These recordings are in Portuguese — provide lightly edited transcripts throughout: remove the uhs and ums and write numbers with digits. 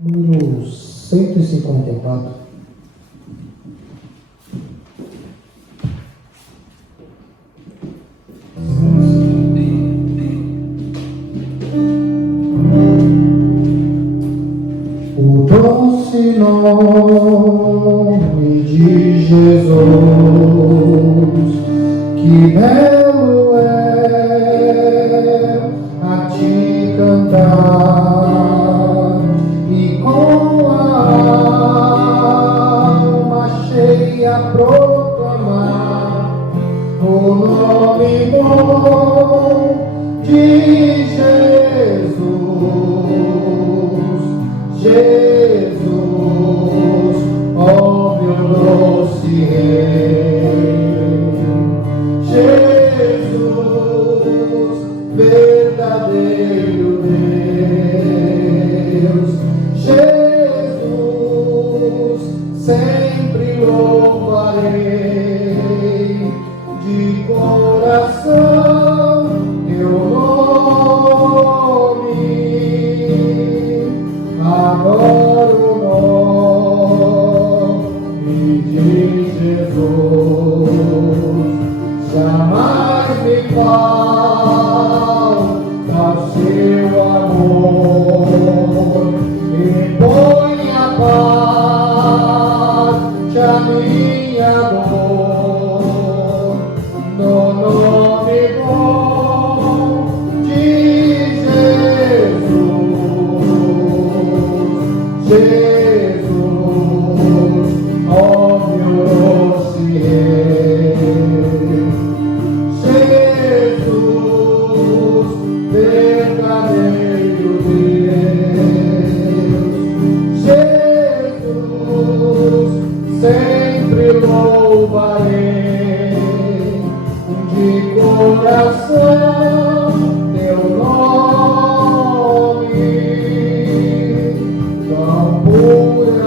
número 154. O doce nome de Jesus, que belo é a te cantar, e com a alma cheia proclamar o nome bom de Jesus. Jesus, ó meu doce Rei, Jesus, verdadeiro Deus, Jesus, sempre louvarei de coração teu nome. Adoro o nome de Jesus, jamais me falta seu amor, e põe a parte a minha dor, no nome bom de Jesus, ó meu doce Rei, Jesus, verdadeiro Deus, Jesus, sempre louvarei de coração teu nome. Tão puro é o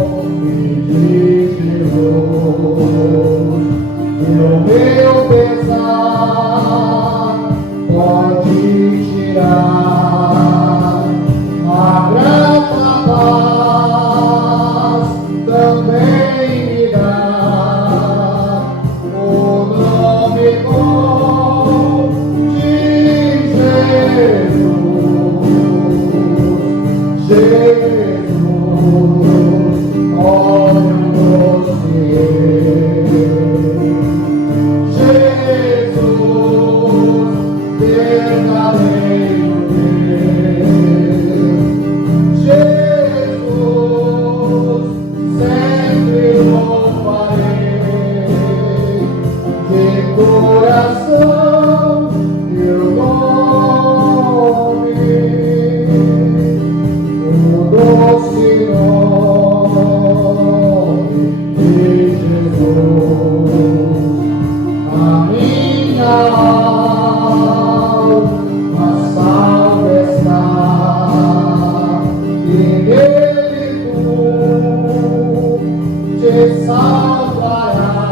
nome de Jesus, e o meu pesar pode tirar a grata paz também me dá o nome bom de Jesus. Jesus, ó meu doce Rei, Jesus, verdadeiro Deus, Jesus, sempre louvarei de coração teu nome. Doce nome de Jesus, a minha alma salva está, e nele tu te salvarás,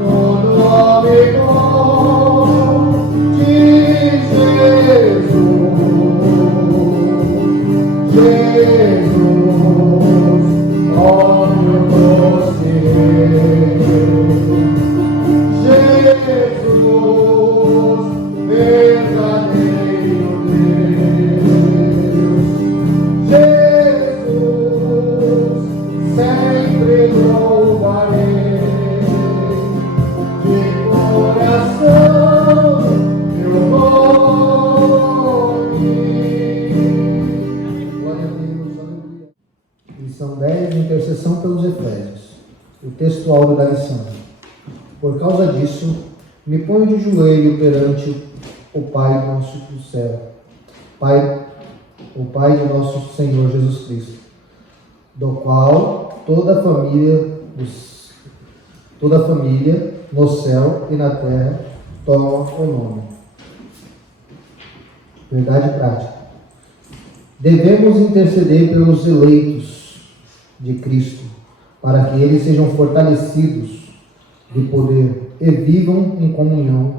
no nome bom de Jesus. Jesus, ó meu doce Rei, Jesus, verdadeiro Deus, Jesus, sempre louvarei de coração teu nome. Lição 10, intercessão pelos Efésios. O texto áureo da lição. Por causa disso, me ponho de joelho perante o Pai nosso do céu, o Pai de nosso Senhor Jesus Cristo, do qual toda a família no céu e na terra toma o nome. Verdade prática. Devemos interceder pelos eleitos de Cristo, para que eles sejam fortalecidos de poder e vivam em comunhão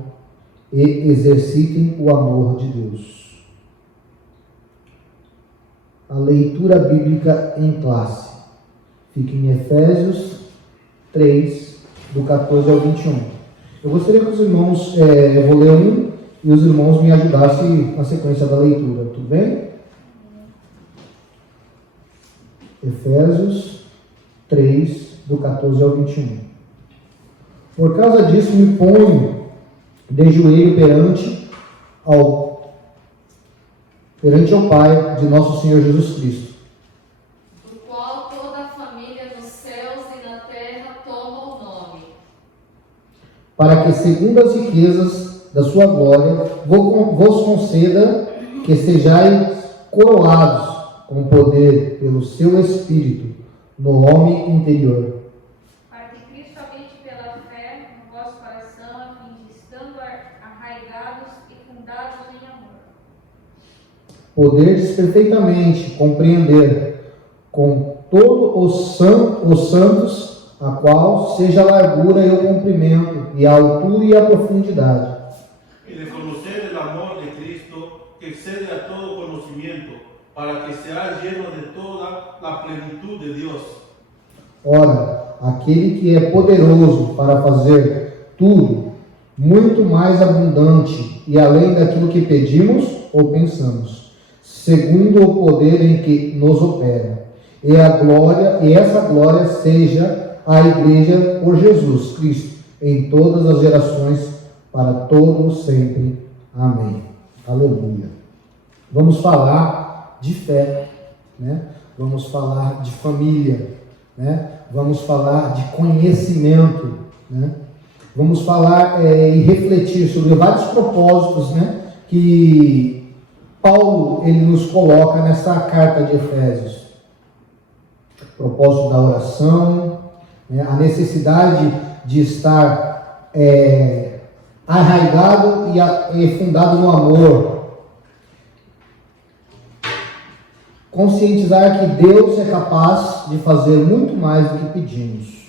e exercitem o amor de Deus. a leitura bíblica em classe. Fica em Efésios 3, do 14 ao 21. Eu gostaria que os irmãos, eu vou ler um, e os irmãos me ajudassem na sequência da leitura, tudo bem? Efésios 3, do 14 ao 21. Por causa disso, me ponho de joelho perante ao Pai de nosso Senhor Jesus Cristo, do qual toda a família nos céus e na terra toma o nome, para que, segundo as riquezas da sua glória, vos conceda que sejais coroados com poder pelo seu Espírito no homem interior, para que Cristo habite pela fé no vosso coração, a fim de, estando arraigados e fundados em amor, poderdes perfeitamente compreender com todos os santos a qual seja a largura e o comprimento, e a altura e a profundidade, y de conocer el amor de Cristo que excede a todo conocimiento, para que seas lleno de toda la plenitud de Dios. Ora, aquele que é poderoso para fazer tudo muito mais abundante e além daquilo que pedimos ou pensamos, segundo o poder em que nos opera. E essa glória seja a igreja por Jesus Cristo em todas as gerações, para todos sempre. Amém. Aleluia. Vamos falar de fé, né? Vamos falar de família, né? Vamos falar de conhecimento, né? Vamos falar e refletir sobre vários propósitos, né, que Paulo ele nos coloca nessa carta de Efésios. O propósito da oração, né, a necessidade de estar arraigado e fundado no amor. Conscientizar que Deus é capaz de fazer muito mais do que pedimos.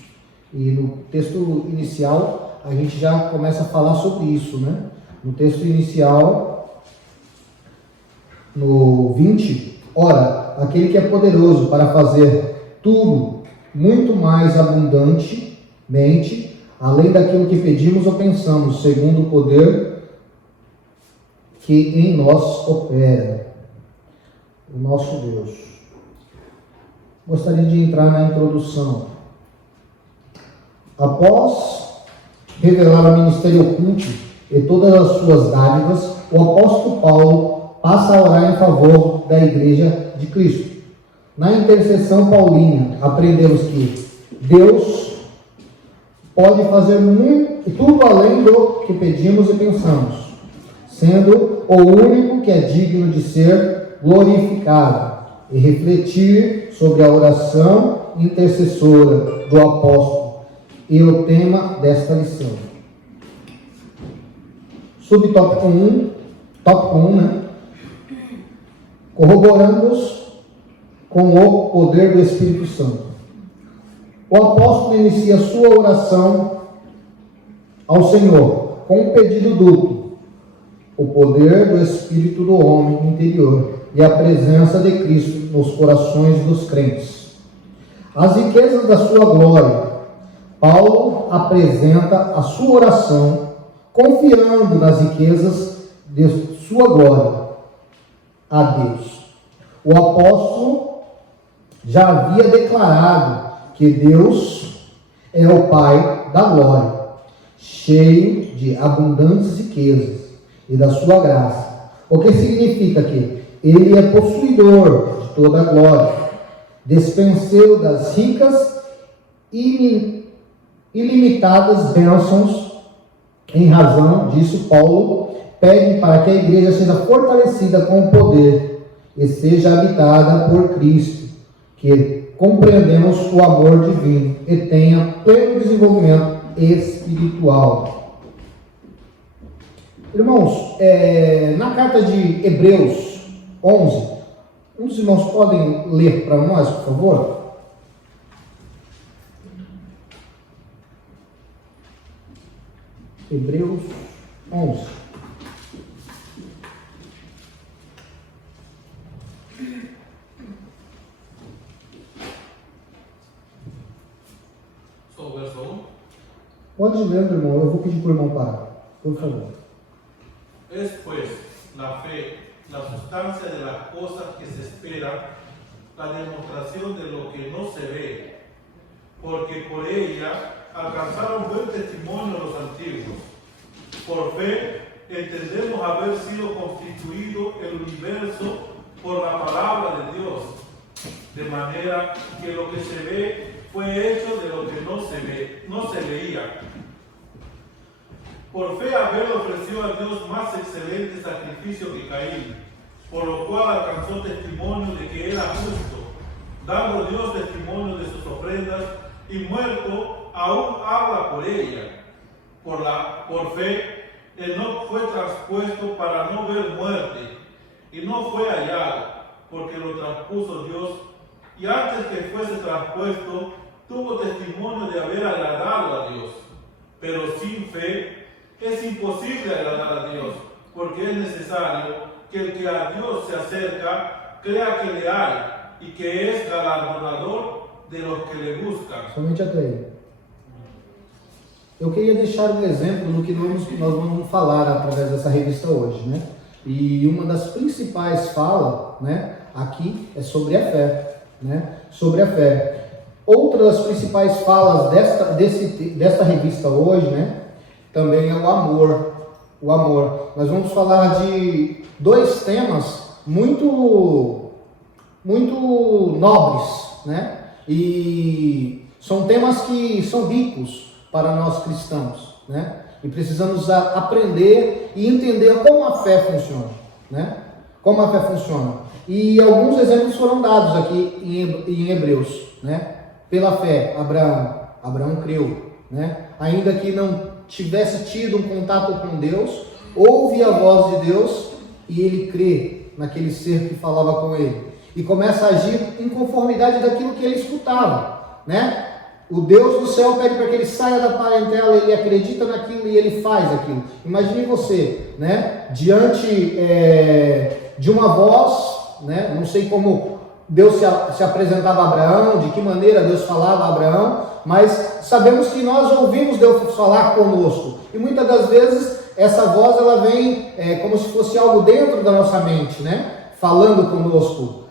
E no texto inicial, a gente já começa a falar sobre isso, né? No texto inicial, no 20, ora, aquele que é poderoso para fazer tudo muito mais abundantemente, além daquilo que pedimos ou pensamos, segundo o poder que em nós opera. O nosso Deus. Gostaria de entrar na introdução. Após revelar o ministério oculto e todas as suas dádivas, o apóstolo Paulo passa a orar em favor da igreja de Cristo. Na intercessão paulina, aprendemos que Deus pode fazer tudo além do que pedimos e pensamos, sendo o único que é digno de ser glorificado, e refletir sobre a oração intercessora do apóstolo e o tema desta lição. Subtópico 1, tópico 1, né? Corroborando-os com o poder do Espírito Santo. O apóstolo inicia sua oração ao Senhor com um pedido duplo: o poder do Espírito do homem interior e a presença de Cristo nos corações dos crentes. As riquezas da sua glória. Paulo apresenta a sua oração confiando nas riquezas de sua glória a Deus. O apóstolo já havia declarado que Deus é o Pai da glória, cheio de abundantes riquezas e da sua graça. O que significa que Ele é possuidor de toda a glória, despenseiro das ricas e ilimitadas bênçãos. Em razão disso, Paulo pede para que a igreja seja fortalecida com o poder e seja habitada por Cristo, que compreendemos o amor divino e tenha pleno desenvolvimento espiritual. Irmãos, na carta de Hebreus 11, um dos irmãos podem ler para nós, por favor? Hebreus 11. Pode ir lendo, irmão. Eu vou pedir para o irmão parar. Por favor. Es pues la fe, la sustancia de las cosas que se esperan, la demostración de lo que no se ve, porque por ella alcanzaron buen testimonio los antiguos. Por fe entendemos haber sido constituido el universo por la palabra de Dios, de manera que lo que se ve fue hecho de lo que no se veía. Por fe Abel ofreció a Dios más excelente sacrificio que Caín, por lo cual alcanzó testimonio de que era justo, dando Dios testimonio de sus ofrendas, y muerto aún habla por ella. Por fe, Enoc fue traspuesto para no ver muerte, y no fue hallado, porque lo traspuso Dios, y antes que fuese traspuesto, tuvo testimonio de haber agradado a Dios. Pero sin fe es imposible agradar a Dios, porque es necesario que el que a Dios se acerca crea que le hay y que es galardonador de los que le buscan. Somente até aí. Eu queria deixar um exemplo do que nós vamos falar através dessa revista hoje, né? E uma das principais falas, né, aqui é sobre a fé, né? Sobre a fé. Outra das principais falas desta revista hoje, né, também é o amor. O amor. Nós vamos falar de dois temas muito nobres, né? E são temas que são ricos para nós cristãos, né? E precisamos aprender e entender como a fé funciona, né? Como a fé funciona. E alguns exemplos foram dados aqui em Hebreus, né? Pela fé, Abraão creu, né? Ainda que não tivesse tido um contato com Deus, ouve a voz de Deus e ele crê naquele ser que falava com ele. E começa a agir em conformidade daquilo que ele escutava, né? O Deus do céu pede para que ele saia da parentela, ele acredita naquilo e ele faz aquilo. Imagine você, né? Diante de uma voz, né? Não sei como Deus se apresentava a Abraão, de que maneira Deus falava a Abraão, mas sabemos que nós ouvimos Deus falar conosco. E muitas das vezes essa voz ela vem como se fosse algo dentro da nossa mente, né? Falando conosco,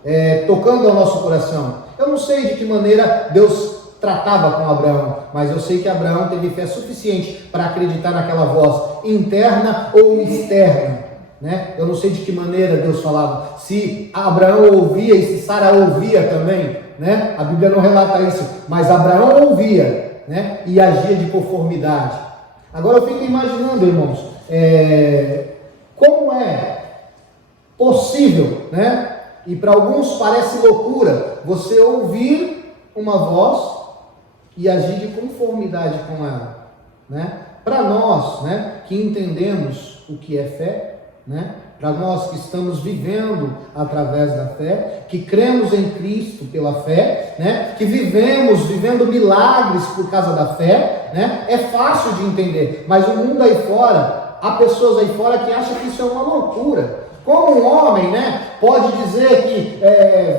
tocando ao nosso coração. Eu não sei de que maneira Deus tratava com Abraão, mas eu sei que Abraão teve fé suficiente para acreditar naquela voz interna ou externa, né? Eu não sei de que maneira Deus falava, se Abraão ouvia e se Sara ouvia também, né? A Bíblia não relata isso, mas Abraão ouvia, né? E agia de conformidade. Agora eu fico imaginando, irmãos, como é possível, né? E para alguns parece loucura você ouvir uma voz e agir de conformidade com ela, né? Para nós, né, que entendemos o que é fé, né? Para nós que estamos vivendo através da fé, que cremos em Cristo pela fé, né? Que vivendo milagres por causa da fé, né? É fácil de entender, mas o mundo aí fora, há pessoas aí fora que acham que isso é uma loucura. Como um homem, né, pode dizer que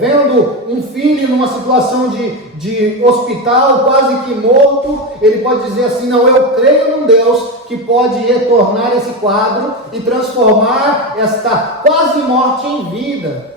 vendo um filho numa situação de hospital, quase que morto, ele pode dizer assim, não, eu creio num Deus que pode retornar esse quadro e transformar esta quase morte em vida,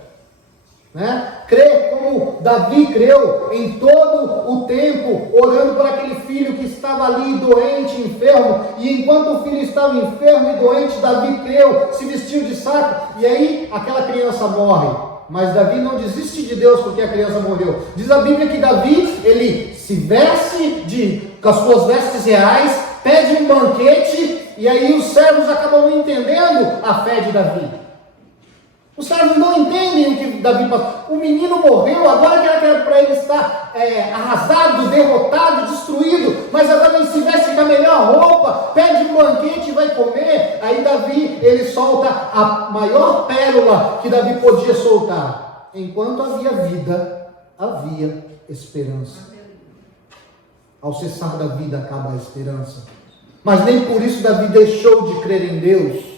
né? Crer como Davi creu em todo o tempo, orando por aquele filho que estava ali doente, enfermo, e enquanto o filho estava enfermo e doente, Davi creu, se vestiu de saco, e aí aquela criança morre. Mas Davi não desiste de Deus porque a criança morreu. Diz a Bíblia que Davi, ele se veste com as suas vestes reais, pede um banquete, e aí os servos acabam não entendendo a fé de Davi. Os servos não entendem o que Davi passou. O menino morreu, agora que era para ele estar arrasado, derrotado, destruído, mas agora ele se veste com a melhor roupa, pede um banquete e vai comer. Aí Davi, ele solta a maior pérola que Davi podia soltar. Enquanto havia vida, havia esperança. Ao cessar da vida acaba a esperança. Mas nem por isso Davi deixou de crer em Deus.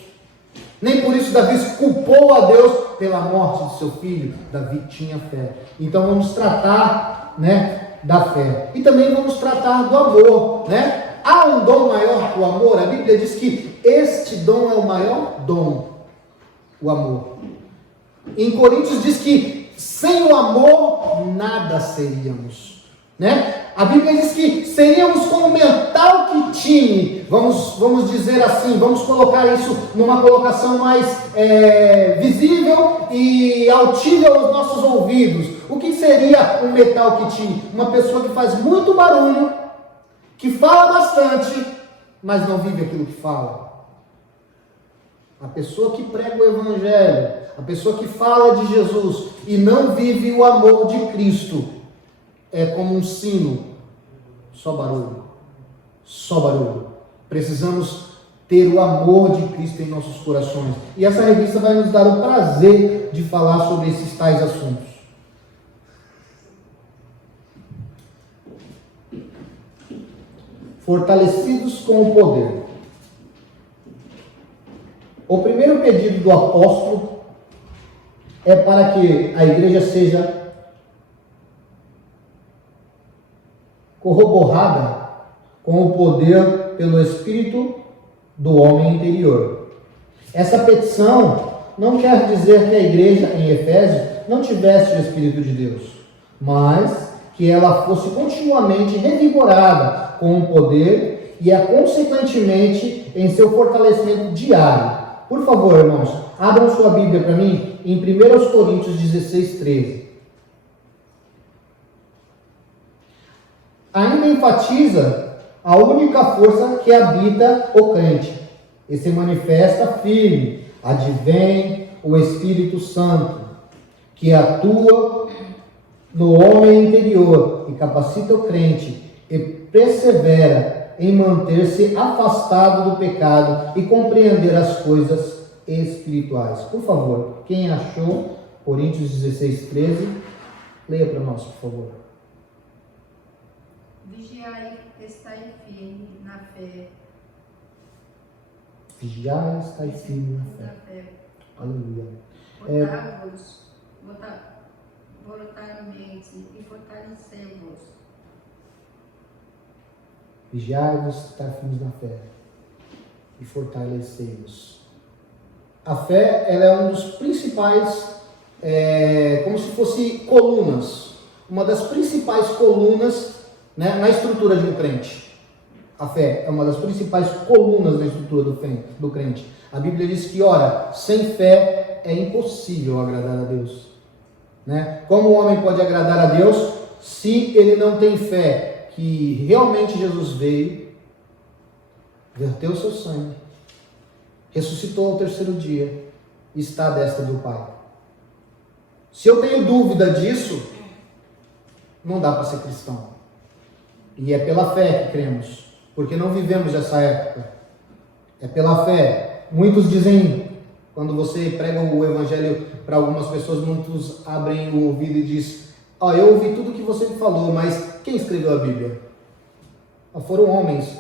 Nem por isso Davi culpou a Deus pela morte de seu filho. Davi tinha fé. Então vamos tratar, né, da fé. E também vamos tratar do amor, né? Há um dom maior que o amor? A Bíblia diz que este dom é o maior dom, o amor. Em Coríntios diz que sem o amor nada seríamos, né? A Bíblia diz que seríamos como mental que time, vamos dizer assim, vamos colocar isso numa colocação mais visível e autível aos nossos ouvidos. O que seria um metal que time? Uma pessoa que faz muito barulho, que fala bastante, mas não vive aquilo que fala. A pessoa que prega o Evangelho, a pessoa que fala de Jesus e não vive o amor de Cristo, é como um sino, só barulho, só barulho. Precisamos ter o amor de Cristo em nossos corações. E essa revista vai nos dar o prazer de falar sobre esses tais assuntos. Fortalecidos com o poder. O primeiro pedido do apóstolo é para que a igreja seja corroborada com o poder pelo Espírito do homem interior. Essa petição não quer dizer que a igreja em Efésio não tivesse o Espírito de Deus, mas que ela fosse continuamente revigorada com o poder e consequentemente em seu fortalecimento diário. Por favor, irmãos, abram sua Bíblia para mim em 1 Coríntios 16, 13. Ainda enfatiza a única força que habita o crente e se manifesta firme, advém o Espírito Santo, que atua no homem interior e capacita o crente e persevera em manter-se afastado do pecado e compreender as coisas espirituais. Por favor, quem achou Coríntios 16, 13, leia para nós, por favor. Vigiai, estai firme na fé. Vigiai, estai firme na fé. Aleluia. Voluntariamente e fortalecei-vos. Vigiai-vos, estai firmes na fé e fortalecei-vos. A fé, ela é um dos principais, como se fosse colunas, uma das principais colunas, né, na estrutura de um crente. A fé é uma das principais colunas da estrutura do crente. A Bíblia diz que, ora, sem fé é impossível agradar a Deus. Né? Como o homem pode agradar a Deus se ele não tem fé que realmente Jesus veio, verteu o seu sangue, ressuscitou ao terceiro dia e está à destra do Pai? Se eu tenho dúvida disso, não dá para ser cristão. E é pela fé que cremos, porque não vivemos essa época. É pela fé. Muitos dizem, quando você prega o Evangelho para algumas pessoas, muitos abrem o ouvido e dizem: eu ouvi tudo que você me falou, mas quem escreveu a Bíblia? Foram homens.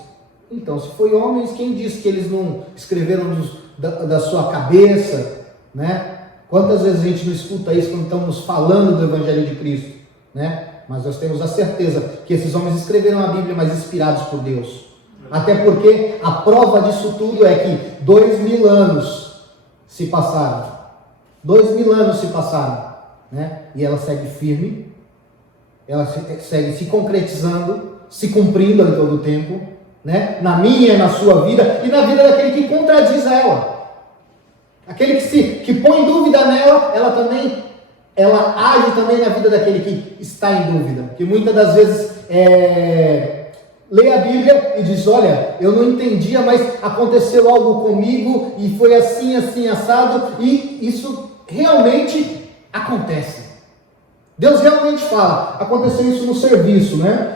Então, se foi homens, quem disse que eles não escreveram da sua cabeça? Né? Quantas vezes a gente não escuta isso quando estamos falando do Evangelho de Cristo? Né? Mas nós temos a certeza que esses homens escreveram a Bíblia, mas inspirados por Deus. Até porque a prova disso tudo é que 2000 anos se passaram. 2000 anos se passaram. Né? E ela segue firme, ela segue se concretizando, se cumprindo em todo o tempo, né? Na minha, na sua vida e na vida daquele que contradiz ela. Aquele que põe dúvida nela, ela age também na vida daquele que está em dúvida. Que muitas das vezes lê a Bíblia e diz: olha, eu não entendia, mas aconteceu algo comigo e foi assim, assim, assado, e isso realmente acontece. Deus realmente fala. Aconteceu isso no serviço, né?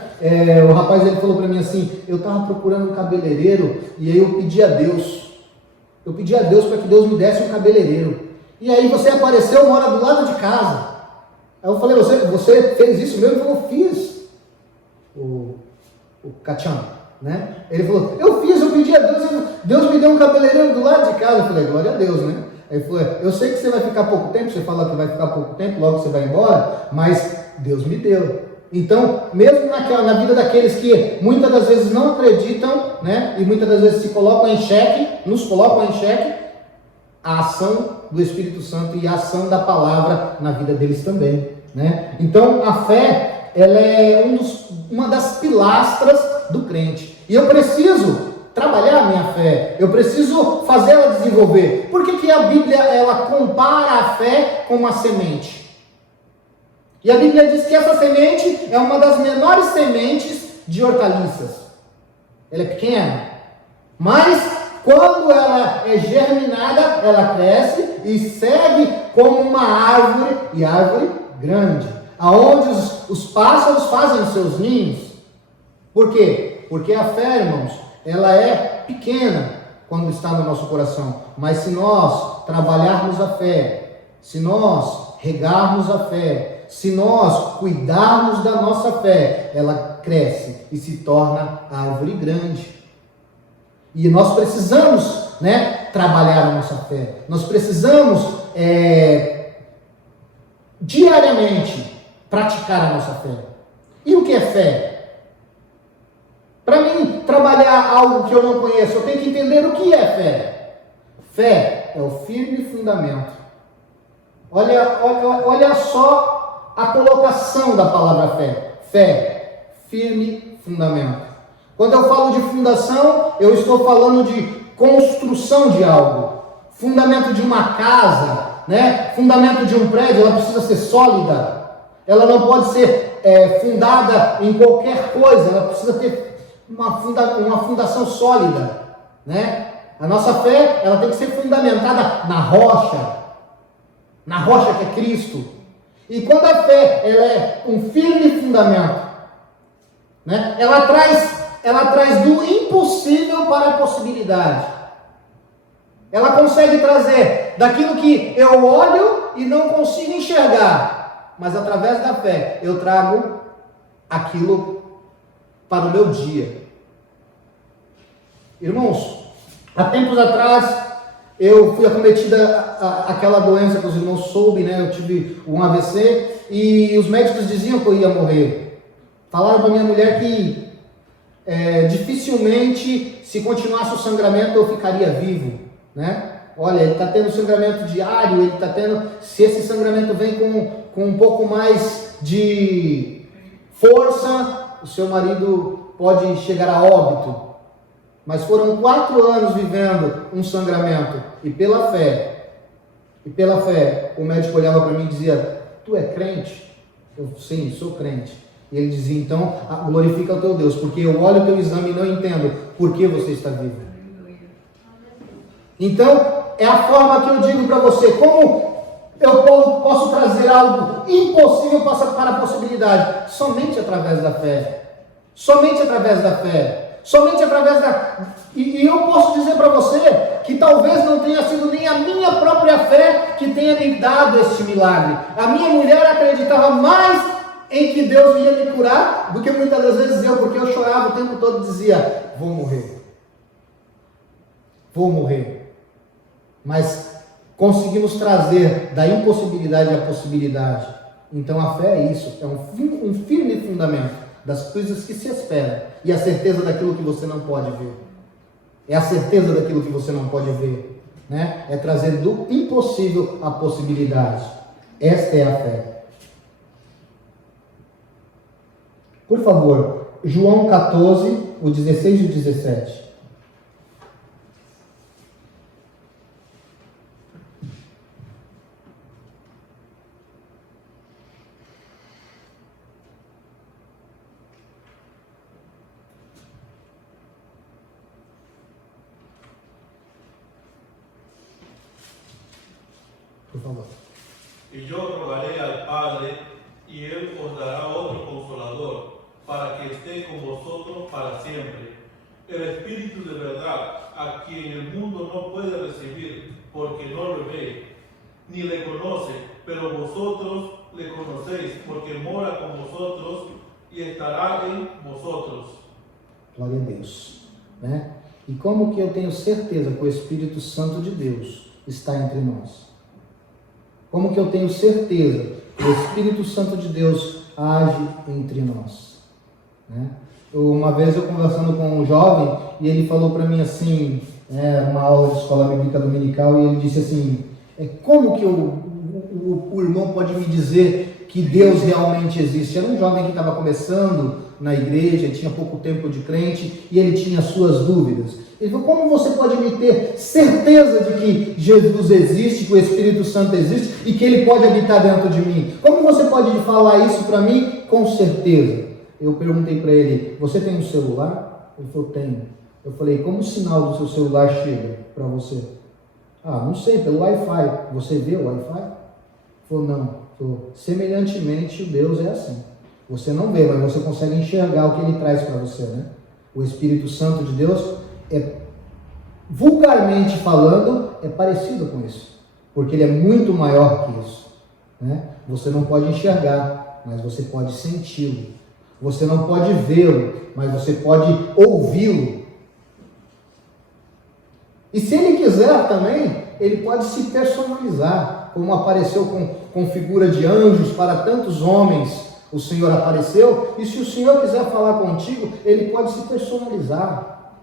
O rapaz ele falou para mim assim: eu estava procurando um cabeleireiro e aí eu pedi a Deus para que Deus me desse um cabeleireiro. E aí você apareceu, mora do lado de casa. Aí eu falei: você fez isso mesmo? Ele falou: fiz. O Cachão, né? Ele falou: eu pedi a Deus, Deus me deu um cabeleireiro do lado de casa. Eu falei: glória a Deus, né? Aí ele falou: eu sei que você vai ficar pouco tempo, você fala que vai ficar pouco tempo, logo você vai embora, mas Deus me deu. Então, mesmo na vida daqueles que muitas das vezes não acreditam, né, e muitas das vezes se colocam em xeque, nos colocam em xeque, a ação do Espírito Santo e a ação da palavra na vida deles também, né? Então, a fé, ela é uma das pilastras do crente. E eu preciso trabalhar a minha fé, eu preciso fazê-la desenvolver. Por que a Bíblia, ela compara a fé com uma semente? E a Bíblia diz que essa semente é uma das menores sementes de hortaliças. Ela é pequena, mas quando ela é germinada, ela cresce e segue como uma árvore, e árvore grande, aonde os pássaros fazem os seus ninhos. Por quê? Porque a fé, irmãos, ela é pequena quando está no nosso coração, mas se nós trabalharmos a fé, se nós regarmos a fé, se nós cuidarmos da nossa fé, ela cresce e se torna árvore grande. E nós precisamos, né, trabalhar a nossa fé. Nós precisamos diariamente praticar a nossa fé. E o que é fé? Para mim, trabalhar algo que eu não conheço, eu tenho que entender o que é fé. Fé é o firme fundamento. Olha só a colocação da palavra fé. Fé, firme fundamento. Quando eu falo de fundação, eu estou falando de construção de algo. Fundamento de uma casa, né? Fundamento de um prédio, ela precisa ser sólida. Ela não pode ser fundada em qualquer coisa. Ela precisa ter uma fundação sólida, né? A nossa fé, ela tem que ser fundamentada na rocha que é Cristo. E quando a fé, ela é um firme fundamento, né? Ela traz do impossível para a possibilidade. Ela consegue trazer daquilo que eu olho e não consigo enxergar, mas através da fé eu trago aquilo para o meu dia. Irmãos, há tempos atrás eu fui acometida aquela doença que os irmãos soube, né? Eu tive um AVC e os médicos diziam que eu ia morrer. Falaram para minha mulher que dificilmente, se continuasse o sangramento, eu ficaria vivo, né? Olha, ele está tendo sangramento diário, ele está tendo, se esse sangramento vem com um pouco mais de força, o seu marido pode chegar a óbito. Mas foram 4 anos vivendo um sangramento, e pela fé, o médico olhava para mim e dizia: tu é crente? Eu, sim, sou crente. E ele dizia: então, glorifica o teu Deus, porque eu olho o teu exame e não entendo por que você está vivo. Então, é a forma que eu digo para você, como eu posso trazer algo impossível para a possibilidade? Somente através da fé. Somente através da fé. Somente através da... E eu posso dizer para você que talvez não tenha sido nem a minha própria fé que tenha me dado este milagre. A minha mulher acreditava mais em que Deus ia me curar do que muitas das vezes eu, porque eu chorava o tempo todo e dizia: vou morrer. Vou morrer. Mas conseguimos trazer da impossibilidade à possibilidade. Então a fé é isso, é um firme fundamento das coisas que se esperam e a certeza daquilo que você não pode ver. É a certeza daquilo que você não pode ver, né? É trazer do impossível a possibilidade. Esta é a fé. Por favor, João 14, o 16 e o 17. Por favor. Y yo rogaré al Padre, y Él os dará otro Consolador, para que esté con vosotros para siempre. El Espíritu de verdad, a quien el mundo no puede recibir, porque no lo ve, ni le conoce, pero vosotros le conocéis, porque mora con vosotros y estará en vosotros. Glória a Deus, né? E como que eu tenho certeza que o Espírito Santo de Deus está entre nós? Como que eu tenho certeza que o Espírito Santo de Deus age entre nós, né? Uma vez eu conversando com um jovem, e ele falou para mim assim, uma aula de escola bíblica dominical, e ele disse assim, como que o irmão pode me dizer que Deus realmente existe? Era um jovem que estava começando na igreja, tinha pouco tempo de crente, e ele tinha suas dúvidas. Ele falou, como você pode me ter certeza de que Jesus existe, que o Espírito Santo existe, e que ele pode habitar dentro de mim? Como você pode falar isso para mim com certeza? Eu perguntei para ele, você tem um celular? Ele falou, tenho. Eu falei, como o sinal do seu celular chega para você? Não sei, pelo Wi-Fi. Você vê o Wi-Fi? Ele falou, não. Ele falou, semelhantemente, Deus é assim. Você não vê, mas você consegue enxergar o que ele traz para você, né? O Espírito Santo de Deus vulgarmente falando, é parecido com isso. Porque ele é muito maior que isso, né? Você não pode enxergar, mas você pode senti-lo. Você não pode vê-lo, mas você pode ouvi-lo. E se ele quiser também, ele pode se personalizar, como apareceu com figura de anjos para tantos homens, o Senhor apareceu, e se o Senhor quiser falar contigo, ele pode se personalizar,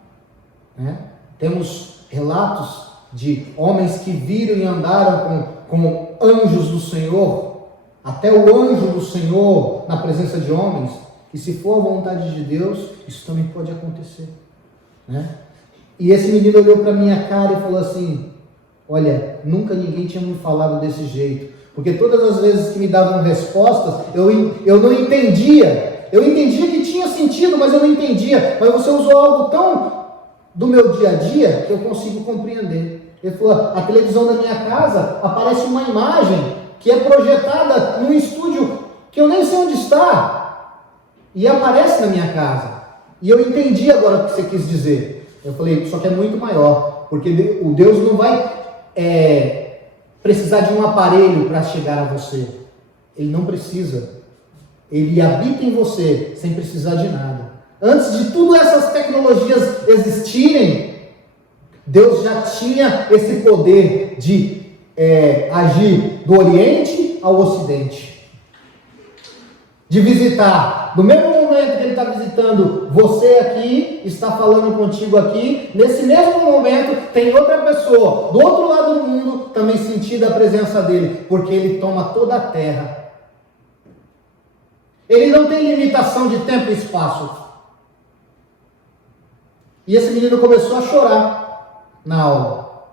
né? Temos relatos de homens que viram e andaram com anjos do Senhor, até o anjo do Senhor na presença de homens. E se for a vontade de Deus, isso também pode acontecer, né? E esse menino olhou para minha cara e falou assim, olha, nunca ninguém tinha me falado desse jeito, porque todas as vezes que me davam respostas, eu não entendia. Eu entendia que tinha sentido, mas eu não entendia. Mas você usou algo tão do meu dia a dia que eu consigo compreender. Ele falou, a televisão da minha casa aparece uma imagem que é projetada num estúdio que eu nem sei onde está. E aparece na minha casa. E eu entendi agora o que você quis dizer. Eu falei, só que é muito maior. Porque o Deus não vai precisar de um aparelho para chegar a você. Ele não precisa. Ele habita em você sem precisar de nada. Antes de todas essas tecnologias existirem, Deus já tinha esse poder de agir do Oriente ao Ocidente. De visitar, no mesmo momento que ele está visitando você aqui, está falando contigo aqui, nesse mesmo momento tem outra pessoa, do outro lado do mundo, também sentindo a presença dele, porque ele toma toda a terra. Ele não tem limitação de tempo e espaço. E esse menino começou a chorar na aula.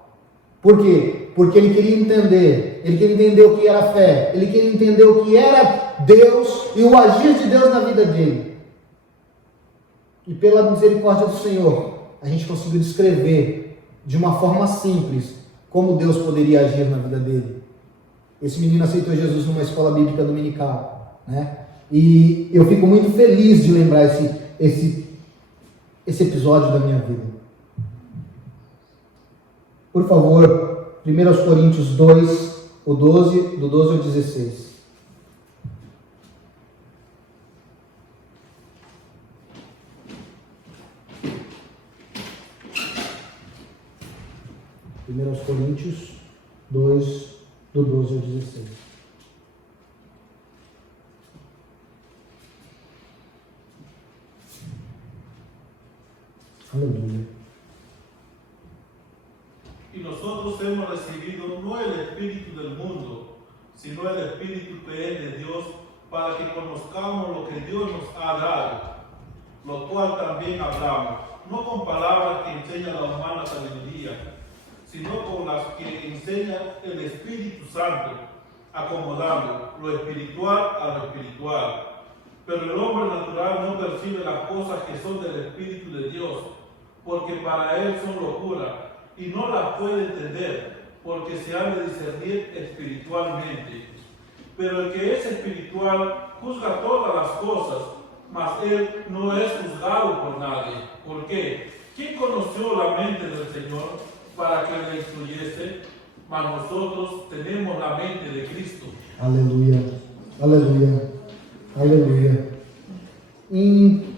Por quê? Porque ele queria entender o que era fé, ele queria entender o que era Deus e o agir de Deus na vida dele. E pela misericórdia do Senhor, a gente conseguiu descrever de uma forma simples como Deus poderia agir na vida dele. Esse menino aceitou Jesus numa escola bíblica dominical, né? E eu fico muito feliz de lembrar esse episódio da minha vida. Por favor, 1 Coríntios 2, do 12 ao 16. Primeiros Coríntios 2, do 12 ao 16. Aleluia. Y nosotros hemos recibido no el Espíritu del mundo, sino el Espíritu que es de Dios, para que conozcamos lo que Dios nos ha dado, lo cual también hablamos, no con palabras que enseña la humana sabiduría, sino con las que enseña el Espíritu Santo, acomodando lo espiritual a lo espiritual. Pero el hombre natural no percibe las cosas que son del Espíritu de Dios, porque para él son locura, y no las puede entender, porque se ha de discernir espiritualmente. Pero el que es espiritual juzga todas las cosas, mas él no es juzgado por nadie. ¿Por qué? ¿Quién conoció la mente del Señor para que le instruyese? Mas nosotros tenemos la mente de Cristo. Aleluia, aleluia, aleluia. Em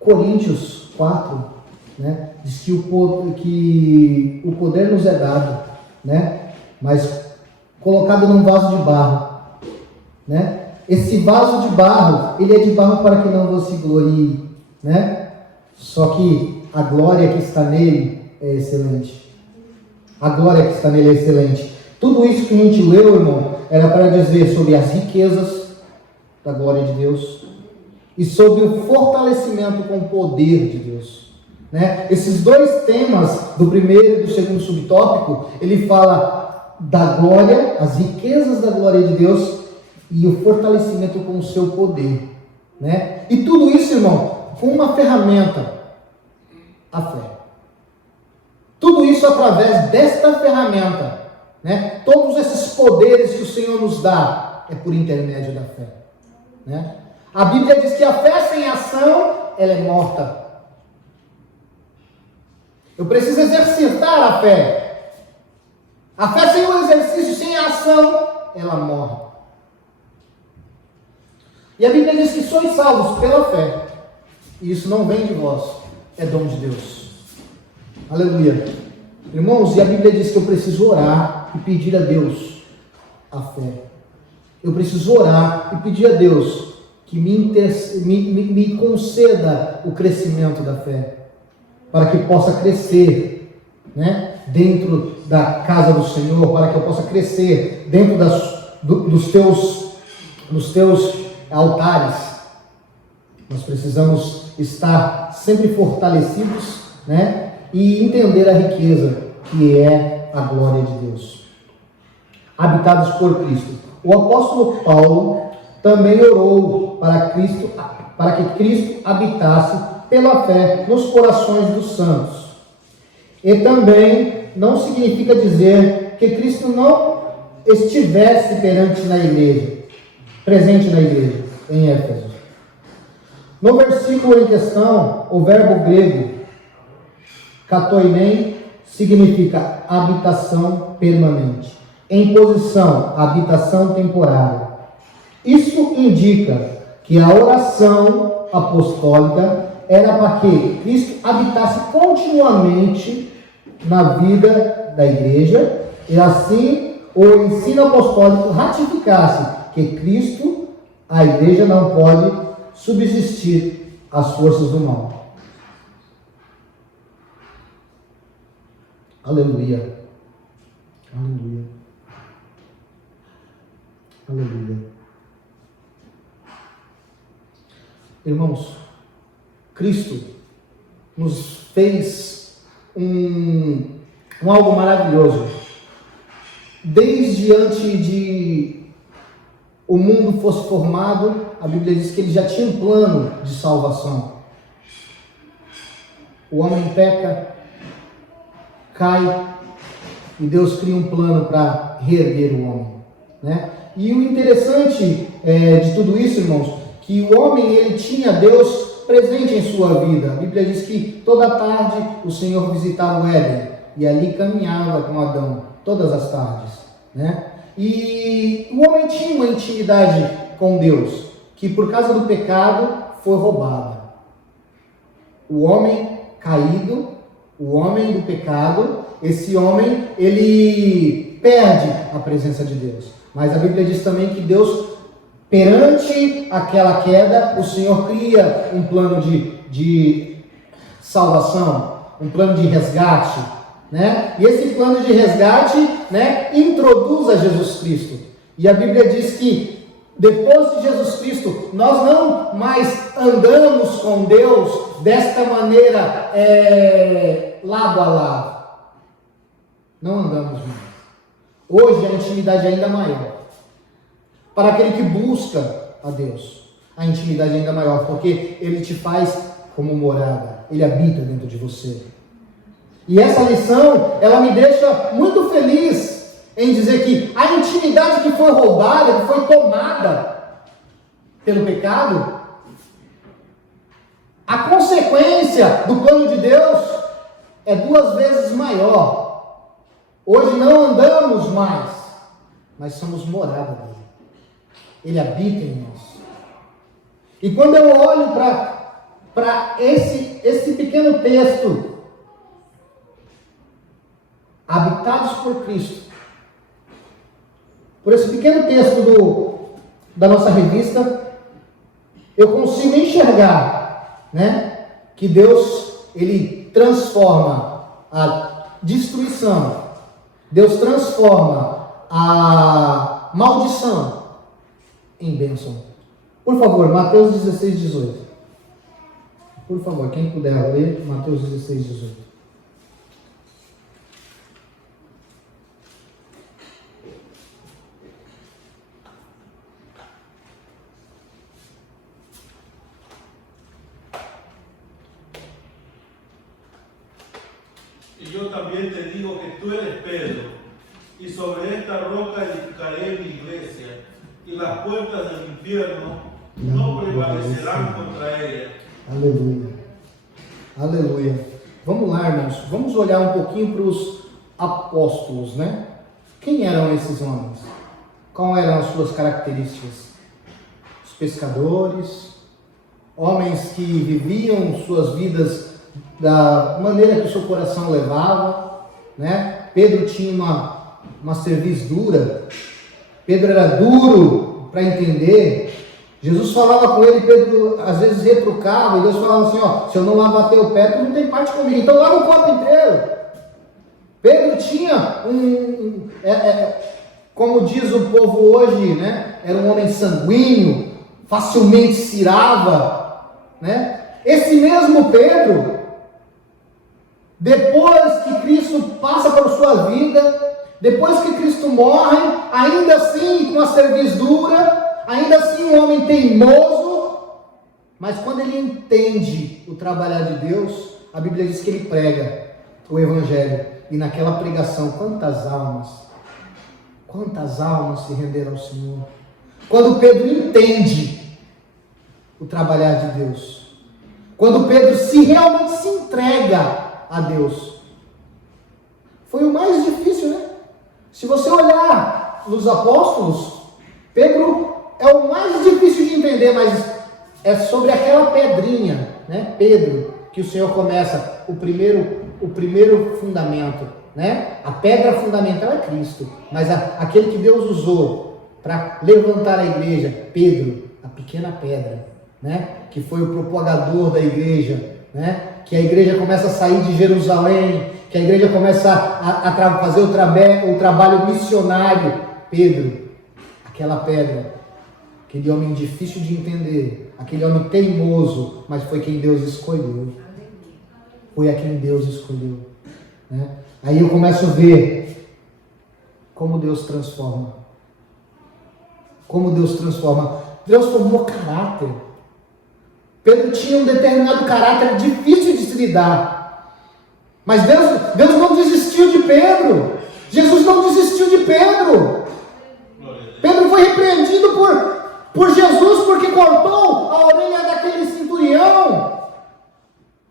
Coríntios 4, né, diz que o poder nos é dado, né, mas colocado num vaso de barro, né? Esse vaso de barro, ele é de barro para que não você glorie, né? Só que a glória que está nele é excelente. A glória que está nele é excelente. Tudo isso que a gente leu, irmão, era para dizer sobre as riquezas da glória de Deus e sobre o fortalecimento com o poder de Deus, né? Esses dois temas, do primeiro e do segundo subtópico, ele fala da glória, as riquezas da glória de Deus e o fortalecimento com o seu poder, né? E tudo isso, irmão, com uma ferramenta, a fé. Tudo isso através desta ferramenta, né? Todos esses poderes que o Senhor nos dá é por intermédio da fé, né? A Bíblia diz que a fé sem ação, ela é morta. Eu preciso exercitar a fé. A fé sem o exercício, sem a ação, ela morre. E a Bíblia diz que sois salvos pela fé. E isso não vem de vós, é dom de Deus. Aleluia. Irmãos, e a Bíblia diz que eu preciso orar e pedir a Deus a fé. Eu preciso orar e pedir a Deus que me conceda o crescimento da fé, para que possa crescer, né, dentro da casa do Senhor, para que eu possa crescer dentro dos teus altares. Nós precisamos estar sempre fortalecidos, né, e entender a riqueza que é a glória de Deus. Habitados por Cristo. O apóstolo Paulo também orou para que Cristo habitasse pela fé nos corações dos santos. E também não significa dizer que Cristo não estivesse presente na igreja, em Éfeso. No versículo em questão, o verbo grego katoinen significa habitação permanente. Em posição, habitação temporária. Isso indica que a oração apostólica era para que Cristo habitasse continuamente na vida da igreja e assim o ensino apostólico ratificasse que Cristo, a igreja, não pode subsistir às forças do mal. Aleluia. Aleluia. Aleluia. Irmãos, Cristo nos fez algo maravilhoso. Desde antes de o mundo fosse formado, a Bíblia diz que ele já tinha um plano de salvação. O homem peca, cai, e Deus cria um plano para reerguer o homem, né? E o interessante de tudo isso, irmãos, que o homem, ele tinha Deus presente em sua vida. A Bíblia diz que toda tarde o Senhor visitava o Éden e ali caminhava com Adão, todas as tardes, né? E o homem tinha uma intimidade com Deus, que por causa do pecado foi roubada. O homem caído, o homem do pecado, esse homem, ele perde a presença de Deus. Mas a Bíblia diz também que Deus, perante aquela queda, o Senhor cria um plano de salvação, um plano de resgate, né? E esse plano de resgate, né, introduz a Jesus Cristo. E a Bíblia diz que depois de Jesus Cristo, nós não mais andamos com Deus desta maneira, lado a lado. Não andamos mais. Hoje a intimidade é ainda maior. Para aquele que busca a Deus, a intimidade é ainda maior, porque Ele te faz como morada, Ele habita dentro de você. E essa lição, ela me deixa muito feliz em dizer que a intimidade que foi roubada, que foi tomada pelo pecado, a consequência do plano de Deus é 2 vezes maior. Hoje não andamos mais, mas somos morada dele. Ele habita em nós. E quando eu olho para esse pequeno texto, habitados por Cristo, por esse pequeno texto da nossa revista, eu consigo enxergar, né, que Deus, ele transforma a destruição, Deus transforma a maldição em bênção. Por favor, Mateus 16, 18. Por favor, quem puder ler, Mateus 16, 18. Y yo también te digo que tú eres Pedro, y sobre esta roca edificaré mi iglesia, y las puertas del infierno no prevalecerán contra ella. Aleluia. Aleluia. Vamos lá, irmãos. Vamos olhar um pouquinho para os apóstolos, né? Quem eram esses homens? Quais eram as suas características? Os pescadores, homens que viviam suas vidas da maneira que o seu coração levava, né? Pedro tinha uma cerviz dura. Pedro era duro para entender. Jesus falava com ele, Pedro às vezes retrucava, e Deus falava assim, ó, se eu não lavar teu pé, tu não tem parte comigo, então lava o corpo inteiro. Pedro tinha como diz o povo hoje, né, era um homem sanguíneo, facilmente se irava, né? Esse mesmo Pedro, depois que Cristo passa por sua vida, depois que Cristo morre, ainda assim com a cerviz dura, ainda assim um homem teimoso, mas quando ele entende o trabalhar de Deus, a Bíblia diz que ele prega o Evangelho, e naquela pregação, quantas almas se renderam ao Senhor. Quando Pedro entende o trabalhar de Deus, quando Pedro realmente se entrega a Deus, foi o mais difícil, né? Se você olhar nos apóstolos, Pedro é o mais difícil de entender, mas é sobre aquela pedrinha, né? Pedro, que o Senhor começa o primeiro fundamento, né? A pedra fundamental é Cristo, mas aquele que Deus usou para levantar a igreja, Pedro, a pequena pedra, né? Que foi o propagador da igreja, né? Que a igreja começa a sair de Jerusalém, que a igreja começa a fazer o trabalho missionário. Pedro, aquela pedra, aquele homem difícil de entender, aquele homem teimoso, mas foi quem Deus escolheu. Foi a quem Deus escolheu, né? Aí eu começo a ver como Deus transforma. Como Deus transforma. Deus formou caráter. Pedro tinha um determinado caráter difícil de se lidar. Mas Deus não desistiu de Pedro. Jesus não desistiu de Pedro. Pedro foi repreendido por Jesus porque cortou a orelha daquele centurião.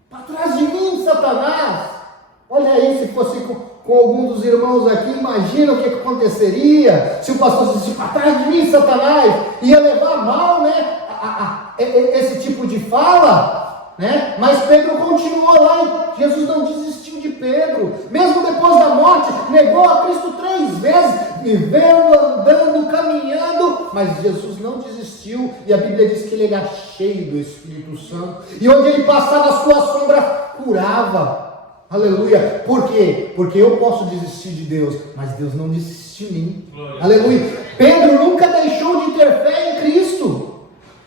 Para trás de mim, Satanás. Olha aí, se fosse com algum dos irmãos aqui, imagina o que aconteceria se o pastor dissesse, para trás de mim, Satanás. Ia levar mal, né? Esse tipo de fala, né? Mas Pedro continuou lá e Jesus não desistiu de Pedro. Mesmo depois da morte, negou a Cristo 3 vezes, vivendo, andando, caminhando, mas Jesus não desistiu, e a Bíblia diz que ele era cheio do Espírito Santo, e onde ele passava a sua sombra, curava. Aleluia. Por quê? Porque eu posso desistir de Deus, mas Deus não desistiu de mim. Glória. Aleluia. Pedro nunca deixou de ter fé em Cristo.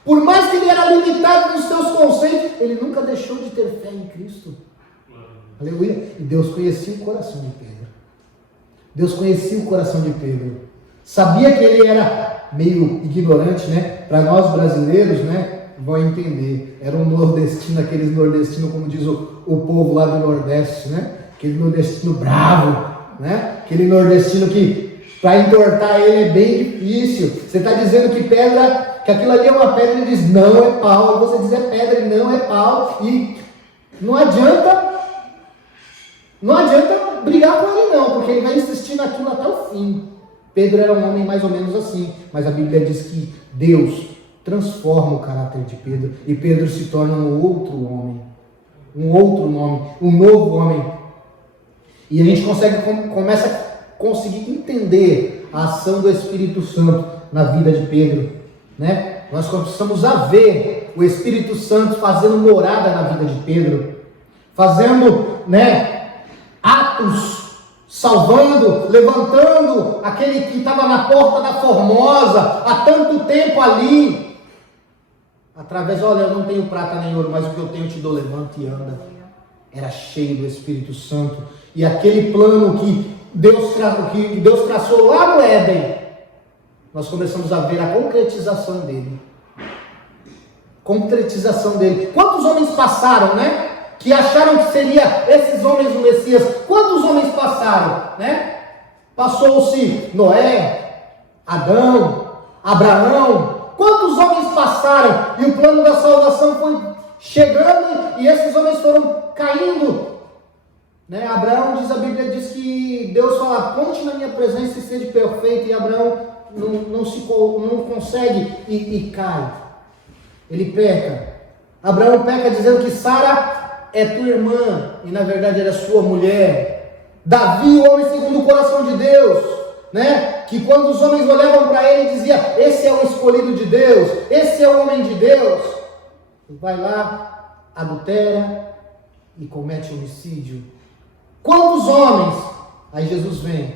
Por mais que ele era limitado nos seus conceitos, ele nunca deixou de ter fé em Cristo. Aleluia. E Deus conhecia o coração de Pedro. Deus conhecia o coração de Pedro. Sabia que ele era meio ignorante, né? Para nós brasileiros, né? Vão entender. Era um nordestino, aqueles nordestinos, como diz o povo lá do Nordeste, né? Aquele nordestino bravo, né? Aquele nordestino que para entortar ele é bem difícil. Você está dizendo que pedra, que aquilo ali é uma pedra, ele diz não é pau. E você diz é pedra e não é pau. E não adianta brigar com ele não, porque ele vai insistir naquilo até o fim. Pedro era um homem mais ou menos assim, mas a Bíblia diz que Deus transforma o caráter de Pedro, e Pedro se torna um outro homem, um novo homem. E a gente começa a conseguir entender a ação do Espírito Santo na vida de Pedro. né? Nós começamos a ver o Espírito Santo fazendo morada na vida de Pedro, fazendo, né, atos, salvando, levantando aquele que estava na porta da Formosa há tanto tempo ali, através, olha, eu não tenho prata nem ouro, mas o que eu tenho eu te dou, levanta e anda. Era cheio do Espírito Santo, e aquele plano que Deus traçou lá no Éden, nós começamos a ver a concretização dele. Quantos homens passaram, né? Que acharam que seria esses homens o Messias. Quantos homens passaram, né? Passou-se Noé, Adão, Abraão. Quantos homens passaram e o plano da salvação foi chegando e esses homens foram caindo, né? Abraão, diz a Bíblia, diz que Deus fala, ponte na minha presença e seja perfeito, e Abraão não consegue e cai, ele peca. Abraão peca dizendo que Sara é tua irmã, e na verdade era sua mulher. Davi, o homem segundo o coração de Deus, né? Que quando os homens olhavam para ele, dizia, esse é o escolhido de Deus, esse é o homem de Deus. Vai lá, adultera e comete homicídio. Quantos homens? Aí Jesus vem